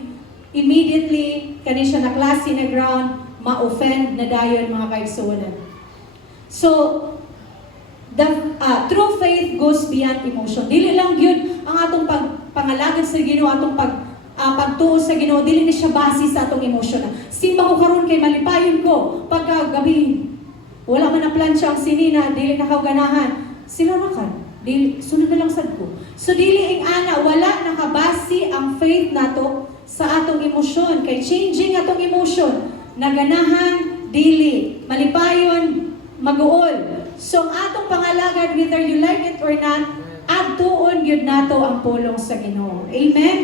immediately kani siya na klase na ground, ma-offend na dayon mga kaigsuonan. So the true faith goes beyond emotion. Dili lang gyud ang atong pangalagad sa Ginoo, atong pagtuo sa Ginoo, dili ni siya base sa atong emosyon. Simba ko karon kay malipayon ko pagkagabi. Wala man na plansya ang sinina, dili na ganahan. Sila rakan, dili sunod na lang sad ko. So dili ing ana wala nakabase ang faith nato sa atong emosyon, kay changing atong emosyon, naganahan dili, malipayon maguol. So ang atong pangalagad, whether you like it or not, agtuon gyud nato ang pulong sa Ginoo. Amen.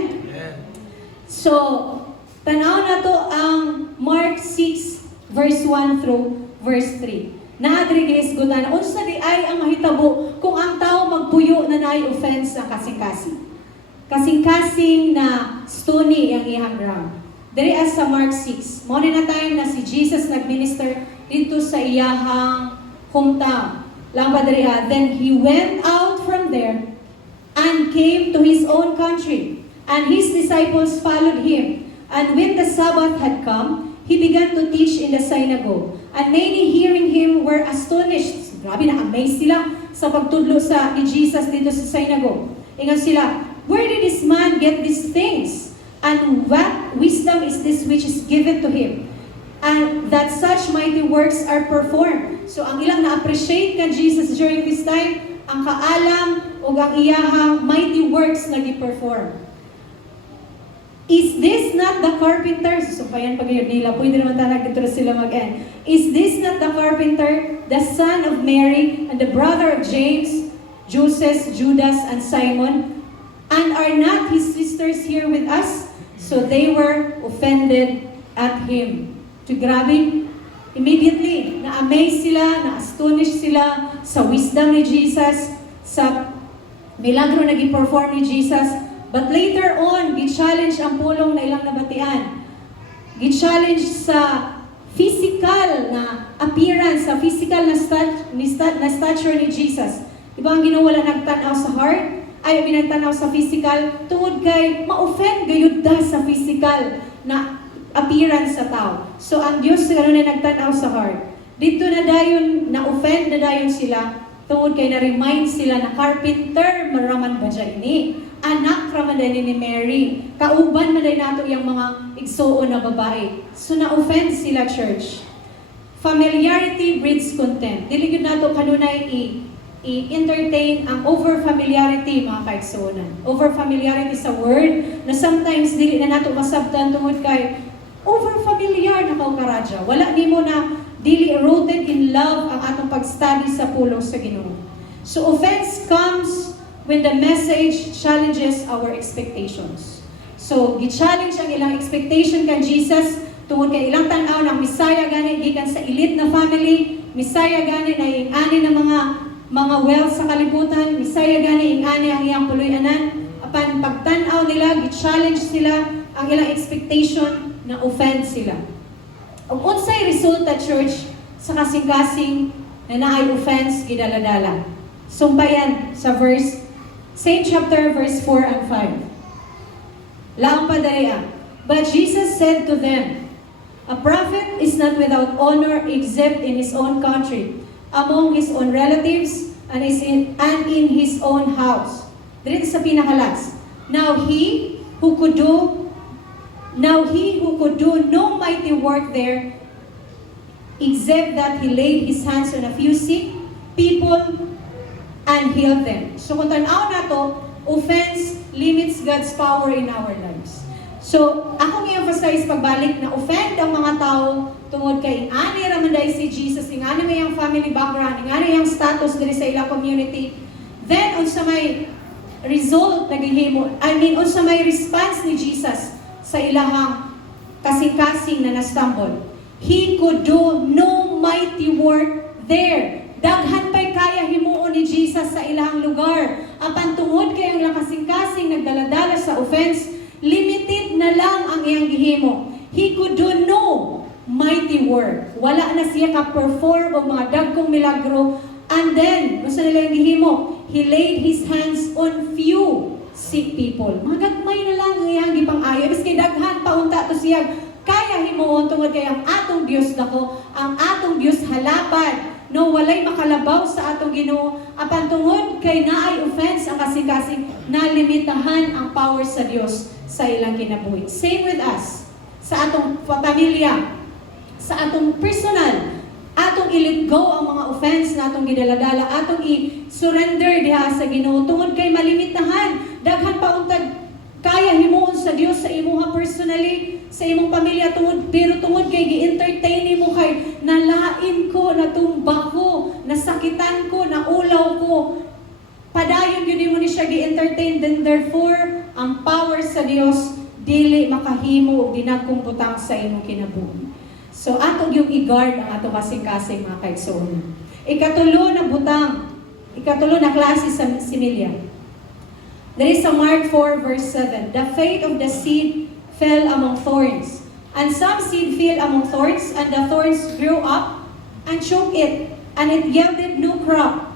So, tanaw na to ang Mark 6, verse 1 through verse 3. Naadri ginisgutan, unsa di ay ang mahitabo kung ang tao magpuyo na naay offense sa kasing-kasing. Kasing-kasing na stony ang ihang ground. Diri as sa Mark 6, mo na time na si Jesus nagminister dito sa iyahang hometown. Lang pa diri then he went out from there and came to his own country. And his disciples followed him. And when the Sabbath had come, he began to teach in the synagogue. And many hearing him were astonished. Grabe na, amazed sila sa pagtudlo ni Jesus dito sa synagogue. Ingat sila, where did this man get these things? And what wisdom is this which is given to him? And that such mighty works are performed. So ang ilang na-appreciate kan Jesus during this time, ang kaalam o ang iyahang mighty works na gi-perform. Is this not the carpenter? So, payan pag-iod nila. Pwede naman tanag dito sila mag-end. Is this not the carpenter, the son of Mary, and the brother of James, Joseph, Judas, and Simon? And are not his sisters here with us? So they were offended at him. To grabe, immediately, na-amaze sila, na-astonish sila sa wisdom ni Jesus, sa milagro na gi-perform ni Jesus. But later on, gi-challenge ang pulong na ilang nabatian. Gi-challenge sa physical na appearance, sa physical na stature ni Jesus. Diba ang ginawala nagtanaw sa heart? Ay binagtanaw sa physical, tungod kay ma-offend gayud da sa physical na appearance sa tao. So ang Diyos gano'n na nagtanaw sa heart. Dito na dayon, na-offend na dayon sila, tungod kay na-remind sila na carpenter, maraman ba dyan ini? Anak raman din ni Mary. Kauban man din nato yung mga igsoon na babae. So na-offend sila, church. Familiarity breeds contempt. Dili gyud nato kanunay i-entertain ang over-familiarity, mga kaigsuonan. Over-familiarity sa word na sometimes dili na nato masabtan tungod kay over-familiar na kaukaradya. Wala nimo na dili rooted in love ang atong pag-study sa pulong sa Ginoo. So offense comes when the message challenges our expectations. So, gi-challenge ang ilang expectation kan Jesus tungod kay ilang tan-aw ng Messiah gani gikan sa elite na family, Messiah gani na ing-ani na mga wealth sa kalibutan, Messiah gani ing-ani ang iyang puloy-anan. Apan pagtan-aw nila, gi-challenge sila ang ilang expectation na offend sila. Ug unsay resulta, church, sa kasing-kasing na naay offense gidaladala. Sumbayan sa same chapter, verse 4 and 5. Laang padariya. But Jesus said to them, a prophet is not without honor except in his own country, among his own relatives, and in his own house. Dito sa pinaka-last. Now he who could do no mighty work there, except that he laid his hands on a few sick people and healed them. So kung tanaw na to, offense limits God's power in our lives. So, akong i-emphasize pagbalik na offend ang mga tao tungod kay ingani raman dahil si Jesus, ingani may ang family background, ingani ang status diri sa ilang community. Then, unsa may result nagihimo, unsa may response ni Jesus sa ilahang kasing-kasing na nastumble. He could do no mighty work there. Daghan pa'y kaya himuon ni Jesus sa ilahang lugar. Apan tungod kay ang kasing-kasing nagdaladala sa offense, limited na lang ang iyang gihimo. He could do no mighty work. Wala na siya ka-perform o mga dagkong milagro. And then, masa nila yung gihimo? He laid his hands on few sick people. Mga gagmay na lang ang iyang gipang-ayo. Bis kay daghan paunta to siya. Kaya himuon tungod kay ang atong Dios dako, ang atong Dios halapad. No, walay makalabaw sa atong Ginoo. Apan tungod kay naay offense ang kasing-kasing, nalimitahan ang power sa Dios sa ilang kinabuhi. Same with us. Sa atong pamilya, sa atong personal, atong i-let go ang mga offense na atong gidaladala, atong i-surrender diha sa Ginoo. Tungod kay malimitahan, daghan pa untag kaya himuon sa Dios sa imuha personally, sa imong pamilya tungod, pero tungod kay gi-entertain mo kay nalain ko, natumba ko, nasakitan ko, naulaw ko. Padayon yun mo ni siya gi-entertain, then therefore, ang power sa Dios dili makahimo og dinagkong butang sa imong kinabuhi. So atong yung i-guard ang ato kasing-kasing mga kaigsoon. Ikatulo na butang, ikatulo na klase sa similya. There is a Mark 4 verse 7. The faith of the seed fell among thorns. And some seed fell among thorns, and the thorns grew up and choked it, and it yielded no crop.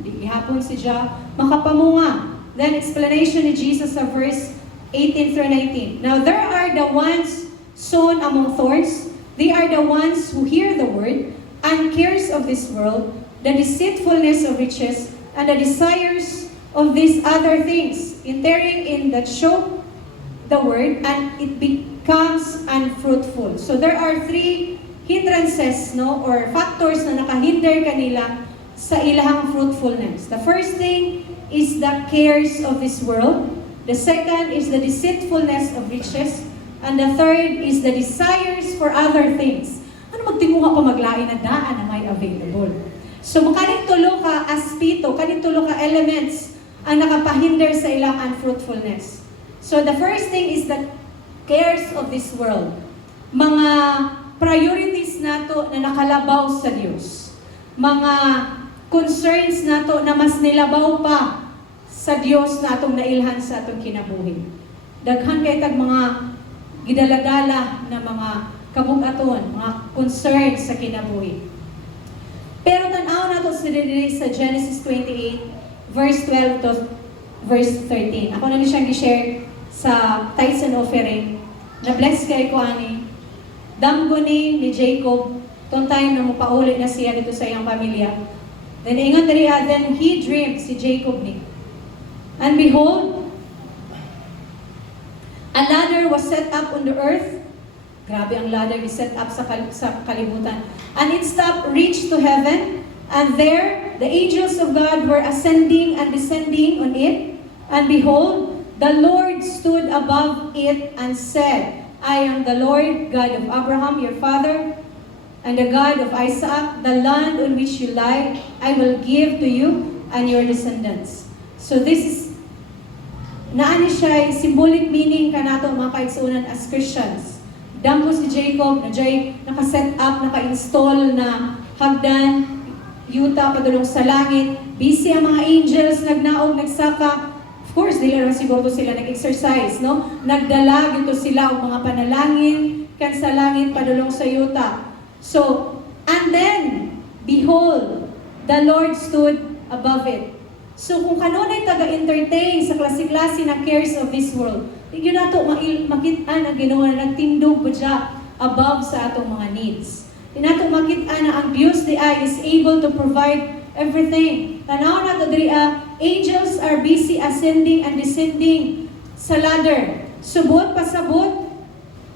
Ihapon si Jah makapamunga. Then explanation ni Jesus sa verse 18 through 19. Now there are the ones sown among thorns. They are the ones who hear the word, and cares of this world, the deceitfulness of riches, and the desires of these other things, entering in that choke the word, and it becomes unfruitful. So there are three hindrances, no, or factors na nakahinder kanila sa ilahang fruitfulness. The first thing is the cares of this world. The second is the deceitfulness of riches. And the third is the desires for other things. Ano magtinguha pa maglain na daan na may available? So kaning tulo ka aspito, kaning tulo ka elements ang nakapahinder sa ilang unfruitfulness. So the first thing is the cares of this world. Mga priorities nato na nakalabaw sa Dios. Mga concerns nato na mas nilabaw pa sa Dios na atong nailhan sa atong kinabuhi. Daghan kay tag mga gidaladala na mga kabug-aton, mga concerns sa kinabuhi. Pero tanaw nato sa Genesis 28 verse 12 to verse 13. Ako na ni siyang i-share sa tithes and offering. Na-bless kay ko ani. Damgo ni Jacob. Itong time na mapauli na siya dito sa iyang pamilya. Then ingon diri, then he dreamed, si Jacob ni. And behold, a ladder was set up on the earth. Grabe ang ladder set up sa kalibutan. And its top reached to heaven. And there, the angels of God were ascending and descending on it. And behold, the Lord stood above it and said, I am the Lord, God of Abraham, your father, and the God of Isaac. The land on which you lie, I will give to you and your descendants. So this is, naani siya, symbolic meaning kanato mga kaigsunan as Christians. Dampo si Jacob, naka-set up, naka-install na hagdan, yuta padulong sa langit, busy ang mga angels, nagnaog, nagsaka. Of course, dili lang siguro sila nag-exercise, no? Nagdala gito sila og mga panalangin kan sa langit padulong sa yuta. So, and then, behold, the Lord stood above it. So, kung kanunay taga-entertain sa klase-klase na cares of this world, yun nato makita na ginawa na nagtindog po siya above sa atong mga needs. Inato makita na ang Diyos di ay is able to provide everything. Tanaw na to diri angels are busy ascending and descending sa ladder. Subot pasabot,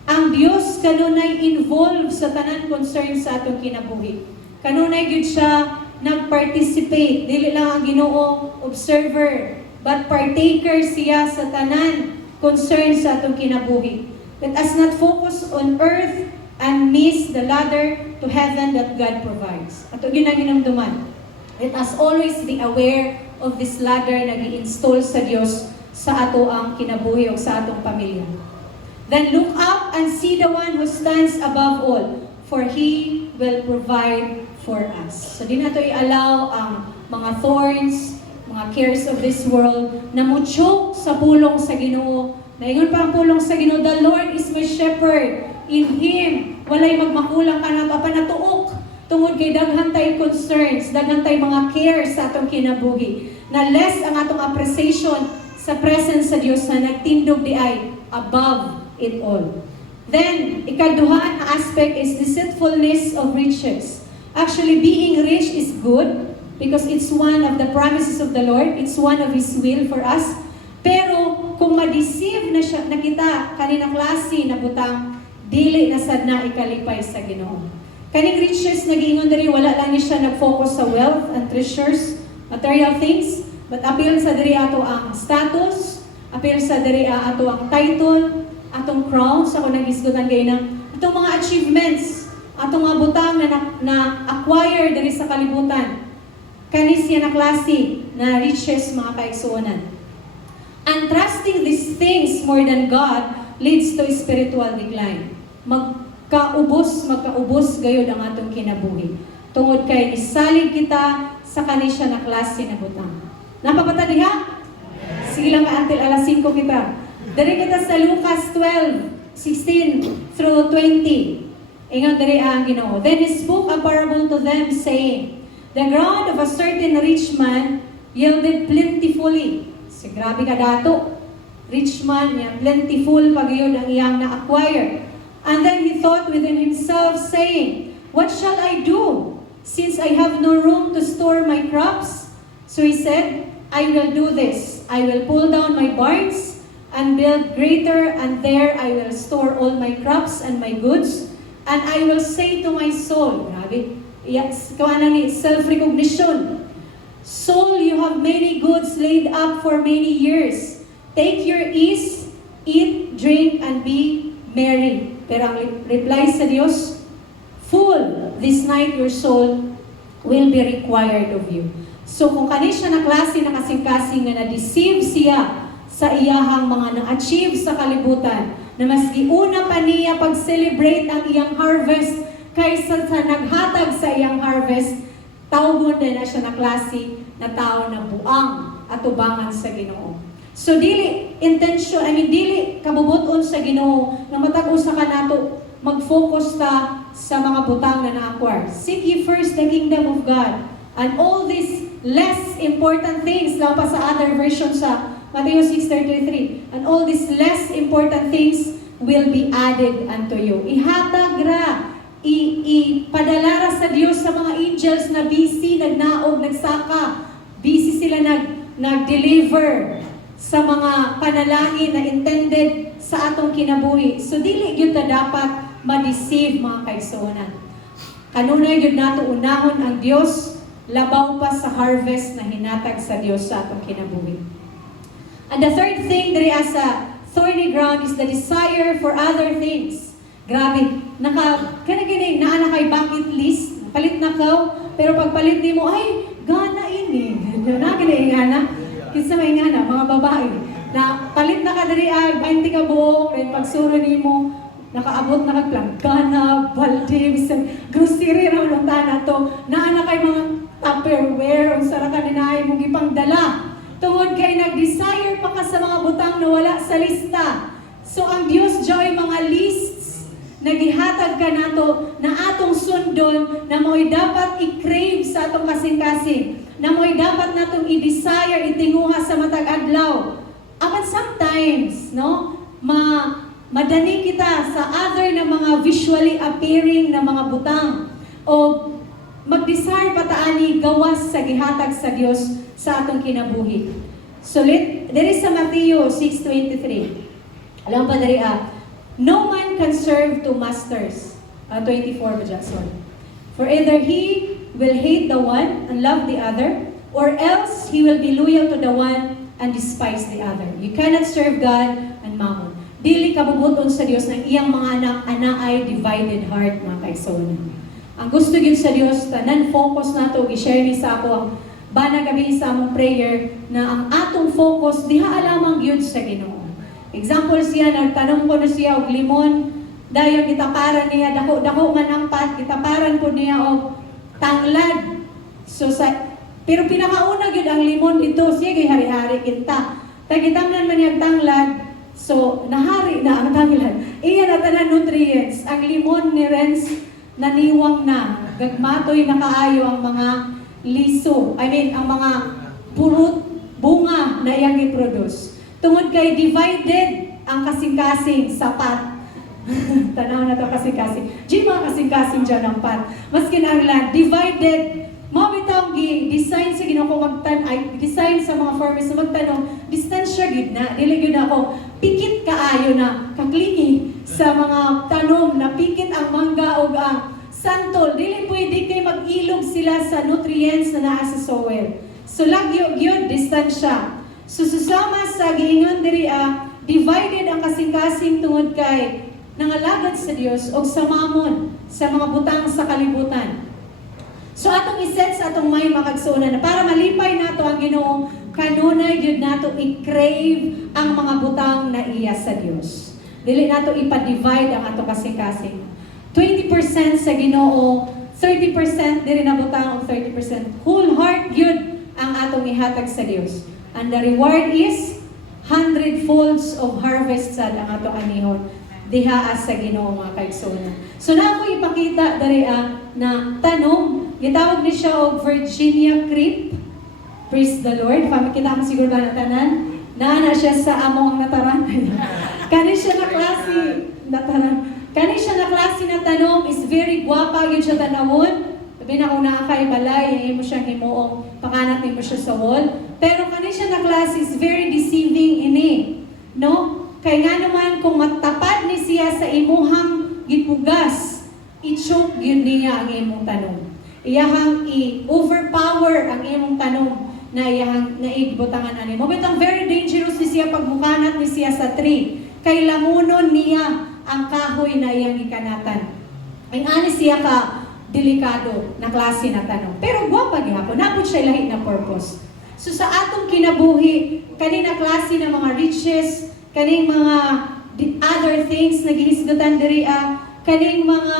ang Dios kanunay involved sa tanan concern sa atong kinabuhi. Kanunay gyud siya nag-participate, dili lang ang Ginoo observer, but partaker siya sa tanan concern sa atong kinabuhi. Let us not focus on earth and miss the ladder to heaven that God provides. Ato yun ang ginamduman. Let us always be aware of this ladder na gi-install sa Dios sa ato ang kinabuhi o sa atong pamilya. Then look up and see the one who stands above all, for He will provide for us. So di nato i-allow ang mga thorns, mga cares of this world na mutsok sa pulong sa Ginoo. Naingon pa ang pulong sa Ginoo, the Lord is my shepherd. In Him, walay magmakulang ka na panatuok. Tungod kay daghan tay concerns, daghan tay mga cares sa atong kinabuhi. Na less ang atong appreciation sa presence sa Dios na nagtindog di ay above it all. Then, ikaduha na aspect is deceitfulness of riches. Actually, being rich is good because it's one of the promises of the Lord. It's one of His will for us. Pero, kung ma-deceive na siya, na kita, kaninang klase na butang, dili na sad na ikalipay sa Ginoo. Kaning riches, nag-iingon diri, wala lang niya siya nag-focus sa wealth and treasures, material things, but appeal sa diri ato ang status, appeal sa diri ato ang title, atong crowns, ako nag-isgutan kayo ng atong mga achievements, atong mga butang na acquire diri sa kalibutan. Kanis yan na klase na riches, mga kaigsuonan. And trusting these things more than God leads to spiritual decline. Magkaubos gayod ang atong kinabuhi. Tungod kay nisalig kita sa kanisya na klase na butang. Napapata diha? Sige lang until alas 5 kita. Dari kita sa Lucas 12:16 through 20. Ingon dari ang Ginoo. Then He spoke a parable to them, saying, the ground of a certain rich man yielded plentifully. Si grabe ka dato. Rich man, yan, plentiful pagayod ang iyang na-acquire. And then he thought within himself, saying, what shall I do, since I have no room to store my crops? So he said, I will do this. I will pull down my barns and build greater, and there I will store all my crops and my goods. And I will say to my soul, grabe, yes, kawana ni self-recognition, soul, you have many goods laid up for many years. Take your ease, eat, drink, and be merry. Pero ang reply sa Diyos, full, this night your soul will be required of you. So kung kani siya na klase na kasing-kasing na na-deceive siya sa iyahang mga na-achieve sa kalibutan, na maski una pa niya pag-celebrate ang iyang harvest kaysa sa naghatag sa iyang harvest, tawgon din na siya na klase na tao na buang at tubangan sa Ginoo. So dili dili kabubuton sa Ginoo na matag-o sa kanato mag-focus ta sa mga butang na na-acquire. Seek ye first the kingdom of God, and all these less important things, lang pa sa other version sa Matthew 6:33, and all these less important things will be added unto you. Ihatag ra, ipadala ra sa Dios sa mga angels na busy, nagnaog, nagsaka, busy sila nag-deliver sa mga panalangin na intended sa atong kinabuhi. So dili gyud ta dapat ma-deceive, mga kaigsuonan. Kanunay gyud nato unahon ang Dios, labaw pa sa harvest na hinatag sa Dios sa atong kinabuhi. And the third thing diri as thorny ground is the desire for other things. Grabe, kanagini naa na kay bucket list, palit na ka, pero pagpalit nimo ay gana ini. Na gani ingana. Kinsa may ingana mga babae. Na palit na ka diri ay 20 ka buok, ren pagsuro nimo nakaabot na kag planggana, balde, bisan grocery ra lang ta to. Naa na kay mga Tupperware, unsara ka dinay mong gipangdala. Tungod kay nag-desire pa ka sa mga butang na wala sa lista. So ang Dios joy mga lists nagihatag ka nato na atong sundon na mo'y dapat i-crave sa atong kasing-kasing, na mo'y dapat natong i-desire, itinguha sa matag adlaw. But sometimes, no, madani kita sa other na mga visually appearing na mga butang o mag-desire pataani gawas sa gihatag sa Dios sa atong kinabuhi. So there is sa Matthew 6:23. Alam pa diri no man can serve two masters. 24 ba dyan, sorry. For either he will hate the one and love the other, or else he will be loyal to the one and despise the other. You cannot serve God and mammon. Dili kabubuton sa Dios ng iyang mga anak, ay divided heart, mga kaigsoon. Ang gusto gyud sa Dios, tanan focus nato, i-share ni sa ako, bana gabi sa among prayer, na ang atong focus, diha alamang gyud sa Ginoo. Example siya, nagtanong ko na siya, og limon, dayon gitaparan niya, dako man ang pat, gitaparan po niya og tanglad. So pero pinakauna gyud ang limon dito, sige hari-hari kita. Tagitamnan man niyang tanglad, so nahari na ang tanglad. Iya na tanan nutrients. Ang limon ni Renz naniwang na, gagmatoy na kaayo ang mga liso. Ang mga purot, bunga na iyang i-produce. Tungod kay divided ang kasing-kasing sapat. Tanaw na to kasing-kasing. Di mga kasing-kasing dyan ang pat. Maski na ang land, divided. Mga bitang design sa ginako design sa mga farmers na magtanong, distansya gid na, dili gyud ako, pikit kaayo na, kakliki sa mga tanom na pikit ang mangga o ang santol, dili pwede kay mag-ilog sila sa nutrients na naa sa soil. So lagyo gyud distansya. So susama sa giingon diri divided ang kasing-kasing tungod kay nangalagad sa Dios o sa mamon, sa mga butang sa kalibutan. So atong iset sa atong mind makagsuunan na para malipay nato ang Ginoo, kanunay gyud nato i-crave ang mga butang na iya sa Dios. Dili nato ipa-divide ang ato kasing-kasing. 20% sa Ginoo, 30% diri na butang og 30%. Whole heart gyud ang atong ihatag sa Dios. And the reward is 100 folds of harvest sad ang atong anihon diha sa Ginoo, mga kaigsoon. So na ako ipakita diri na tanong, gitawag ni siya og Virginia creep. Praise the Lord. Pamikita mo siguro ba na tanan? Naana siya sa among nataran. Kani siya na klase nataran. Kani siya na klase na tanong is very guwapa gyud siya tanawon. Sabi na kung nakakay balay, mo siyang himuong pakanat mo siya sa wall. Pero kani siya na klase is very deceiving ini. No? Kaya nga naman, kung matapad ni siya sa imuhang gipugas, i-choke yun niya ang imong tanong. Iyahang i-overpower ang imong tanong na iyahang naibutangan ani mo. But ang very dangerous ni siya pagmukanat ni siya sa tree. Kay lamunon niya ang kahoy na iyang ikanatan. Ang ani siya ka delikado na klase na tanong. Pero guwapa gihapon, napod siya lahi na purpose. So sa atong kinabuhi, kanina klase na mga riches, kaning mga other things na gihisgutan diri kaning mga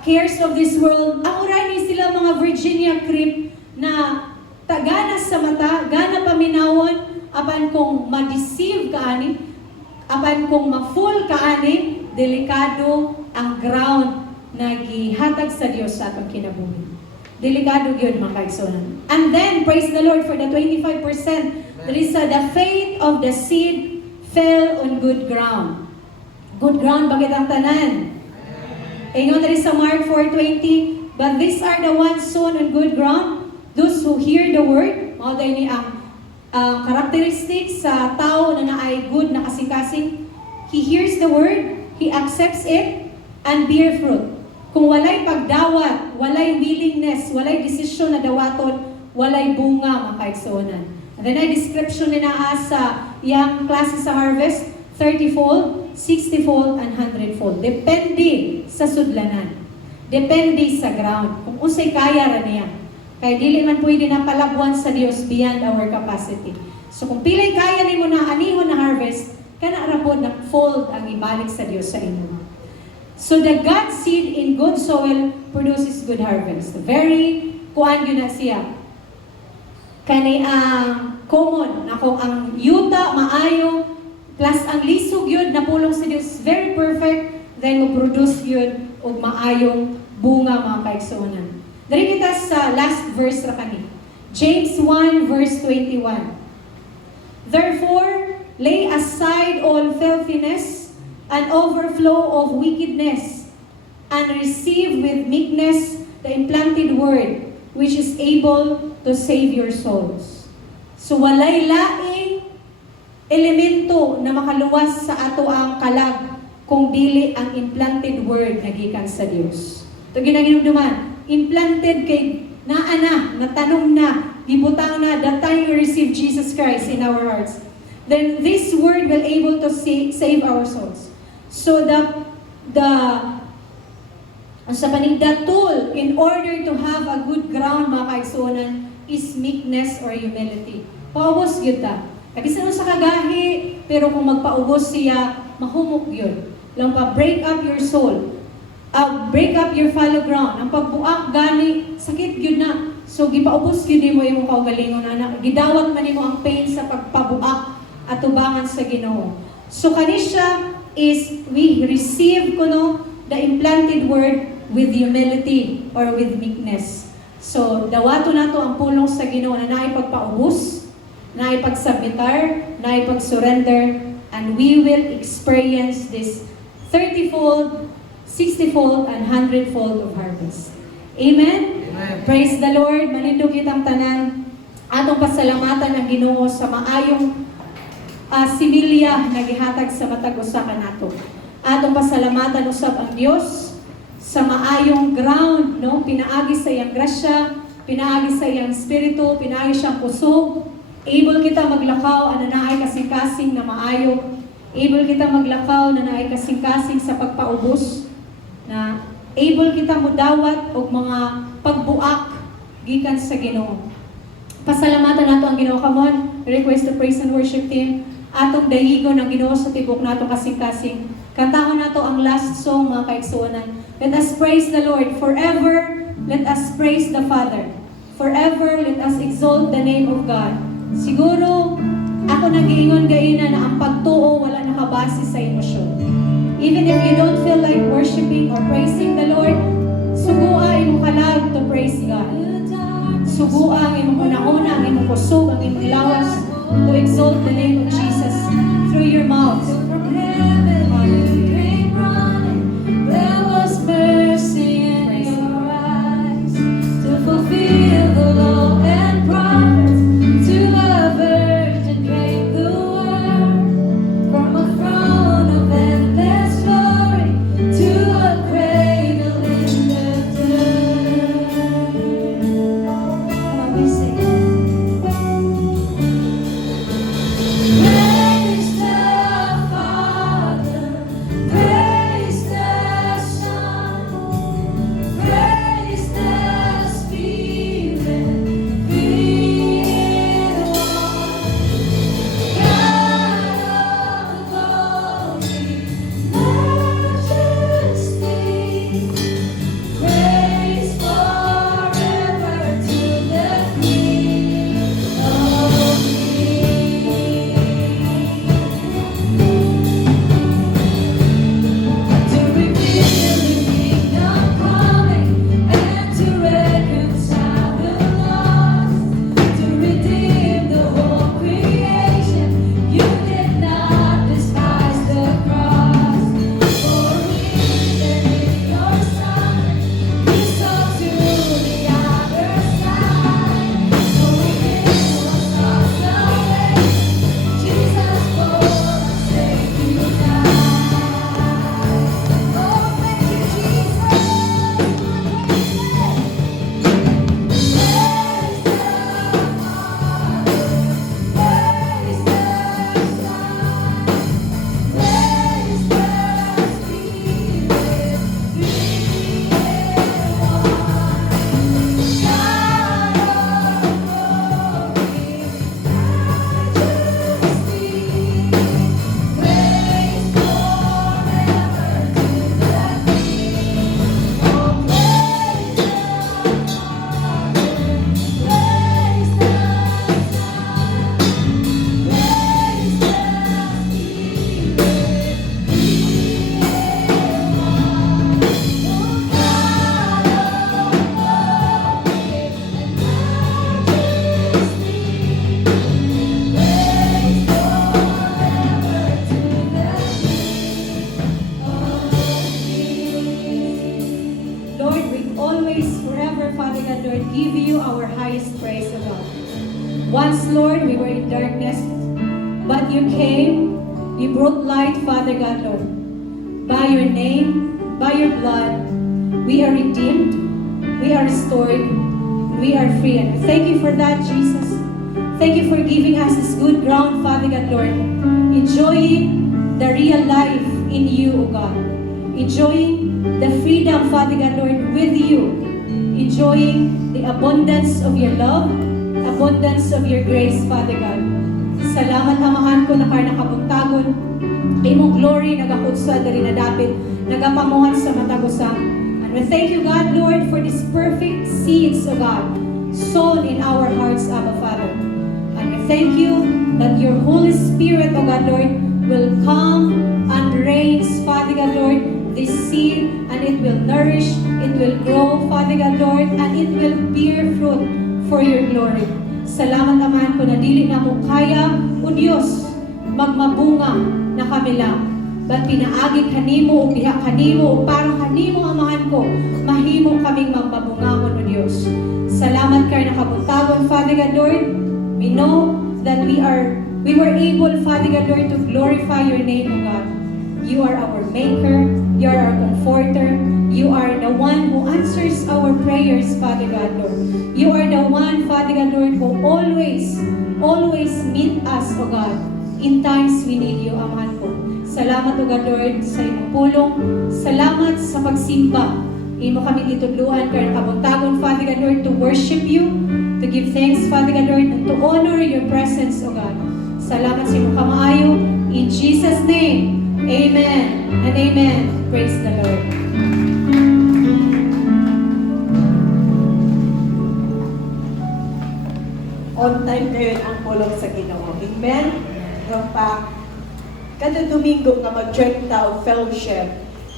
cares of this world, ang uray ni sila mga Virginia creep na taganas sa mata, gana paminawon, apan kung ma-deceive ka ani, apan kung ma-fool ka ani, delikado ang ground na gihatag sa Dios sa atong kinabuhi. Delikado gyud, mga kaigsoon. And then, praise the Lord for the 25%. There is the faith of the seed fell on good ground. Good ground, bakit ang tanan? Ingon na rin sa Mark 4:20, but these are the ones sown on good ground, those who hear the word. Mga ni ang characteristics sa tao na naay good na kasing-kasing. He hears the word, he accepts it, and bear fruit. Kung walay pagdawat, walay willingness, walay desisyon na dawaton, walay bunga, mga kaigsuonan. And then ay description ni naa sa iyang klase sa harvest, 30-fold, 60-fold, and 100-fold. Depende sa sudlanan. Depende sa ground. Kung usay kaya ra niya. Kaya dili man pwede na palabuan sa Dios beyond our capacity. So kung pilay kaya nimo na anihon na harvest, kana ra pod na fold ang ibalik sa Dios sa inyo. So the God seed in good soil produces good harvest. Very kuan gyud na siya. Kani ang common na kung ang yuta maayo plus ang lisog yun na pulong sa Dios very perfect, then mo-produce yun og maayong bunga, mga kaigsuonan. Dari kita sa last verse ra kani. James 1 verse 21. Therefore, lay aside all filthiness and overflow of wickedness, and receive with meekness the implanted word, which is able to save your souls. So walay laing elemento na makaluwas sa ato ang kalag kung dili ang implanted word na gikan sa Dios. Ito ginaginumduman, implanted kay natanong na, gibutang na, the time we receive Jesus Christ in our hearts, then this word will able to save our souls. So the tool in order to have a good ground, mga kaigsuonan, is meekness or humility. Paubos yun ta. Kabisan mo sa kagahi, pero kung magpaubos siya, mahumok yun. Lang pa, break up your soul. Break up your fallow ground. Ang pagbuak gani, sakit yun na. So, gipaubos yun mo yung kaugalingon na. Gidawat man mo ang pain sa pagpabuak at tubangan sa Ginoo. So, kanisya is, we receive the implanted word with humility or with meekness. So, dawato nato ang pulong sa Ginoo na naipagpaubos, naipagsabitar, naipagsurrender, and we will experience this 30-fold, 60-fold, and 100-fold of harvest. Amen? Amen. Praise the Lord. Malindog kitang tanan. Atong pasalamatan ang Ginoo sa maayong similya na gihatag sa matag usa kanato. Atong pasalamatan usab ang Dios sa maayong ground, no? Pinaagi sa iyang grasya, pinaagi sa iyang espiritu, pinaagi siyang kusog. Able kita maglakaw na naay kasing-kasing na maayo. Able kita maglakaw na naay kasing-kasing sa pagpaubos. Na able kita mudawat og mga pagbuak gikan sa Ginoo. Pasalamatan nato ang Ginoo. Come on, request the praise and worship team. Atong dayigon ang Ginoo sa tibok nato kasing-kasing. Kantaon nato ang last song, mga kaigsuonan. Let us praise the Lord. Forever, let us praise the Father. Forever, let us exalt the name of God. Siguro, ako nag-iingon gaina na ang pagtuo wala nakabase sa emosyon. Even if you don't feel like worshiping or praising the Lord, sugua imong kalag to praise God. Sugua ang imong una-una, ang imong kusog, ang imong lawas to exalt the name of Jesus through your mouth. There was mercy in your eyes to fulfill the law and prophets. To a virgin came the word from a throne of endless glory to a cradle in the dirt. Come on, we sing. Praise the Father God, Lord, give you our highest praise, O God. Once, Lord, we were in darkness, but you came, you brought light, Father God, Lord. By your name, by your blood, we are redeemed, we are restored, we are free. And thank you for that, Jesus. Thank you for giving us this good ground, Father God, Lord. Enjoying the real life in you, O God. Enjoying the freedom, Father God, Lord, with you. Enjoying the abundance of your love, abundance of your grace, Father God. Salamat, Amahan ko, na karna kabuntagon. Imong glory, nagakutsa, dari nadapit, nagapamuhan sa matagusang. And we thank you, God, Lord, for these perfect seeds, O God, sown in our hearts, Abba, Father. And we thank you that your Holy Spirit, O God, Lord, will come and raise, Father God, Lord, this seed, and it will nourish, it will grow, Father God, Lord, and it will bear fruit for your glory. Salamat, Amahan ko, na dili na mo kaya, O Diyos, magmabunga na kami lang. But pinaagi kanimo, o biha kanimo, o para kanimo, Amahan ko, mahimo kaming magbabungamon, O Diyos. Salamat kay nakabuntagon, Father God, Lord. We know that we were able, Father God, Lord, to glorify your name, O God. You are our maker, you are our comforter, you are the one who answers our prayers, Father God, Lord. You are the one, Father God, Lord, who always meet us, O God, in times we need you, Amahan ko. Salamat, O God, Lord, sa iyong pulong. Salamat sa pagsimba. Imo kami titudluan kay nakabuntagon, Father God, Lord, to worship you, to give thanks, Father God, Lord, and to honor your presence, O God. Salamat sa iyong kamaayo. In Jesus' name, amen and amen. Praise the Lord. On time ngayon ang pulong sa Ginoo. Amen? Yung pa, kada Domingo nga mag-join ta og fellowship,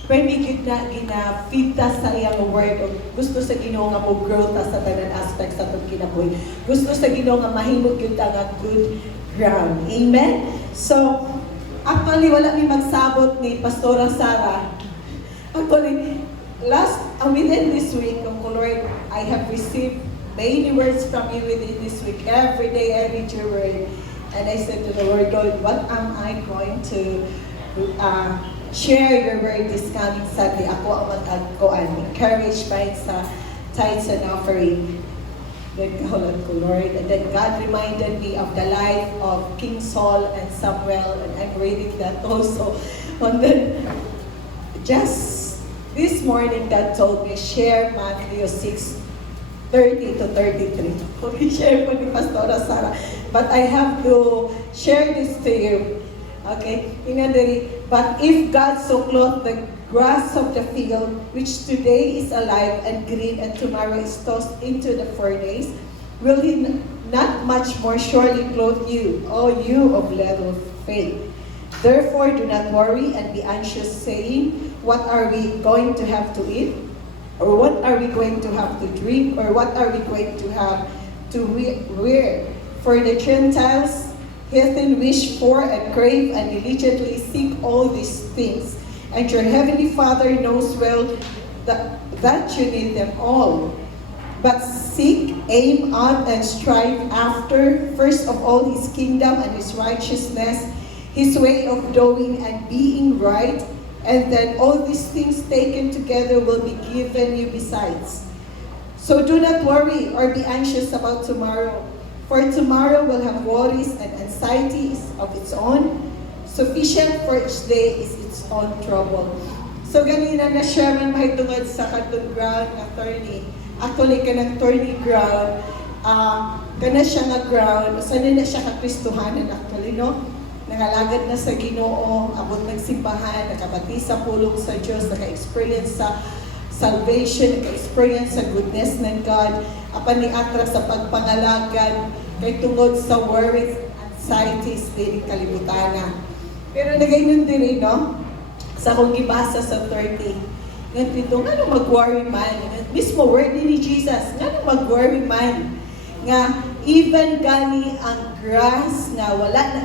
pwede kita gina-feed ta sa iyang word o gusto sa Ginoo nga mo grow ta sa tanan aspect sa itong kinabuhi. Gusto sa Ginoo nga mahimog kita nga good ground. Amen? So, actually, wala mi magsabot ni Pastora Sara. Actually, within this week, Lord, I have received many words from you within this week. Every day I read your word. And I said to the Lord, God, what am I going to share your word this coming Sunday? Ako ang mag-agkoan. Encouraged by sa tithes and offering. Nagkahulat ko, Lord. And then God reminded me of the life of King Saul and Samuel, and I'm reading that also. And then, just this morning, God told me, share Matthew 6:30 to 33. Okay, share po ni Pastora Sara. But I have to share this to you. Okay? But if God so clothed the grass of the field, which today is alive and green and tomorrow is tossed into the furnace, will He not much more surely clothe you, O you of little faith? Therefore, do not worry and be anxious, saying, what are we going to have to eat? Or what are we going to have to drink? Or what are we going to have to wear? For the Gentiles, heathen wish for and crave and diligently seek all these things. And your heavenly Father knows well that you need them all. But seek, aim at, and strive after, first of all, His kingdom and His righteousness, His way of doing and being right, and then all these things taken together will be given you besides. So do not worry or be anxious about tomorrow, for tomorrow will have worries and anxieties of its own. Sufficient for each day is its own trouble. So ganina na share man mahitungod sa katong ground nga attorney. Actually, kanang attorney ground, kana siya nga ground, saan na siya kakristuhanan actually, no? Nangalagad na sa Ginoo, abot ng simbahan, nakabati sa pulong sa Diyos, naka-experience sa salvation, naka-experience sa goodness ng God, apan ni atra sa pagpangalagad, kay tungod sa worries, anxieties, din kalibutan. Pero nagaynon din no? Sa akong gibasa sa 30, nga dito, nga nung mag-worry man, mismo word ni Jesus, nga nung mag-worry man, nga even gani ang grass nga wala na